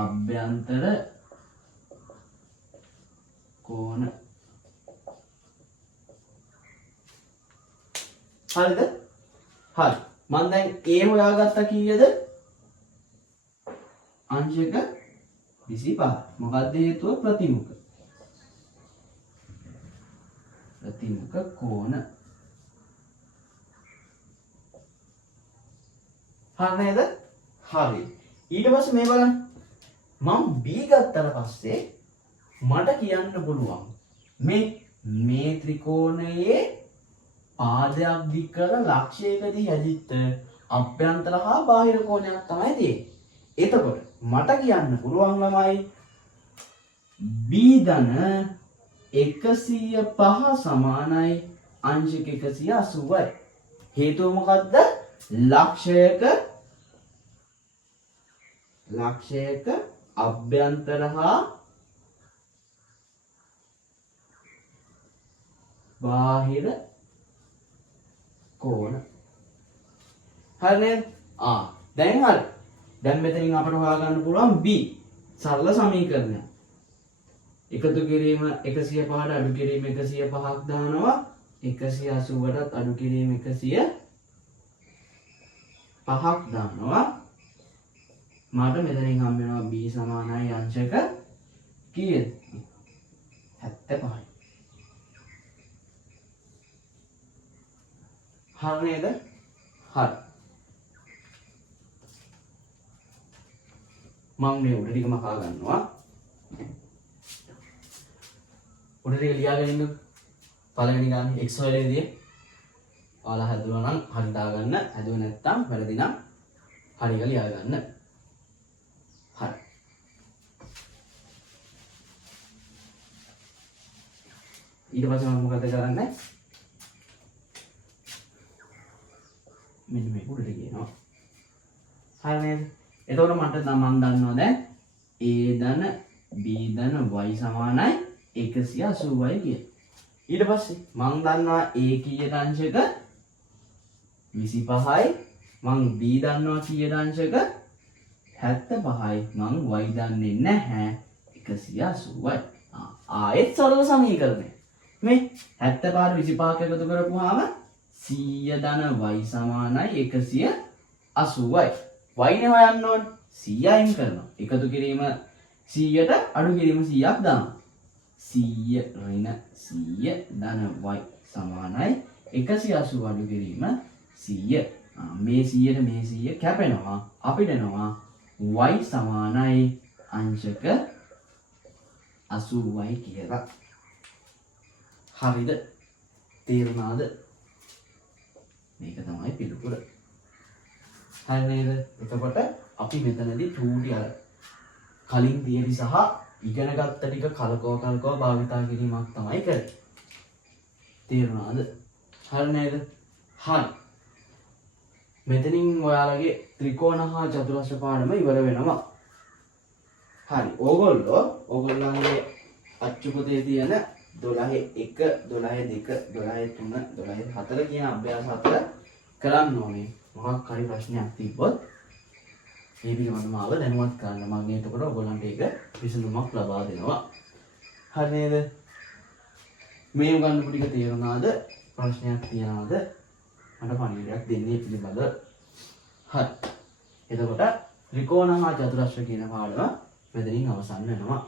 අභ්‍යන්තර කෝණ. හරිද? හරි. මම දැන් A හොයාගත්තා කීයද? අංශක 25. මොකක්ද හේතුව? ප්‍රතිමුඛ. ප්‍රතිමුඛ කෝණ. හරි නේද? හරි. ඊට පස්සේ මේ බලන්න. මම B ගත්තට පස්සේ මට කියන්න පුළුවන් මේ ත්‍රිකෝණයේ පාදයක් දික් කරලා ලක්ෂයකදී හැදිච්ච අභ්‍යන්තර හා බාහිර කෝණයක් තමයි තියෙන්නේ. එතකොට මට කියන්න පුළුවන් ළමයි B ධන 105 සමානයි අංශක 180යි. හේතුව මොකද්ද? ලක්ෂයක අභ්‍යන්තර හා බාහිර කෝණ. හරි නේද? දැන් හරි. දැන් මෙතනින් අපට හොයාගන්න පුළුවන් b සරල සමීකරණයක්. එකතු කිරීම 105ට අඩු කිරීම 105ක් දානවා. 180ටත් අඩු කිරීම 105ක් දානවා. මට මෙතනින් හම්බ වෙනවා b සමානයි අංශක කීයද? 75යි. හරි නේද? හරි. මම මේ උඩ ටික මකා ගන්නවා. උඩ ටික ලියාගෙන ඉන්න පළවෙනි ගානේ x වලදී ඔයාලා හදුවා නම් හරි දාගන්න. හදුවේ නැත්නම් වැරදි නම් හරියට ලියා ගන්න. හරි. ඊට පස්සේ මම මොකද කරන්නේ? මෙන්න මේ උඩට ගේනවා. හරි නේද? එතකොට මට මම දන්නවා දැන් a ධන b ධන y සමානයි 180යි කියලා. ඊට පස්සේ මම දන්නවා a කීයද අංශක 25යි. මම b දන්නවා කීයද අංශක 75යි. මම y දන්නේ නැහැ 180යි. ආයෙත් සරල සමීකරණය. මේ 75 25ක් එකතු කරපුවාම 100 ධන y සමානයි 180යි. y නේ හොයන්න ඕනේ. 100 අයින් කරනවා. එකතු කිරීම 100ට අඩු කිරීම 100ක් දානවා. 100 ඍණ 100 ධන y සමානයි 180 අඩු කිරීම 100. මේ 100ට මේ 100 කැපෙනවා. අපිට එනවා y සමානයි අංශක 80යි කියලා. හරිද? තේරුණාද? මේක තමයි පිළිතුර. හරි නේද? එතකොට අපි මෙතනදී 2D අර කලින් තියරි සහ ඉගෙන ගත්ත ටික කලකව භාවිතා කිරීමක් තමයි කරන්නේ. තේරුණාද? හරි නේද? හරි. මෙතනින් ඔයාලගේ ත්‍රිකෝණ හා චතුරස්‍ර පාඩම ඉවර වෙනවා. හරි. ඕගොල්ලන්ගේ අච්චු පොතේ තියෙන 12.1 12.2 12.3 12.4 කියන අභ්‍යාස හතර කරන්න ඕනේ. මොකක් හරි ප්‍රශ්නයක් තිබ්බොත් මේ පිළිබඳව මාව දැනුවත් කරන්න. මම එතකොට ඔයගොල්ලන්ට ඒක විසඳුමක් ලබා දෙනවා. හරි නේද? මේ උගන්වපු ටික තේරුණාද? ප්‍රශ්නයක් තියනවාද? මට පණිවිඩයක් දෙන්නේ පිළිබඳව. හරි. එතකොට ත්‍රිකෝණ හා චතුරස්‍ර කියන පාඩම මෙතනින් අවසන් වෙනවා.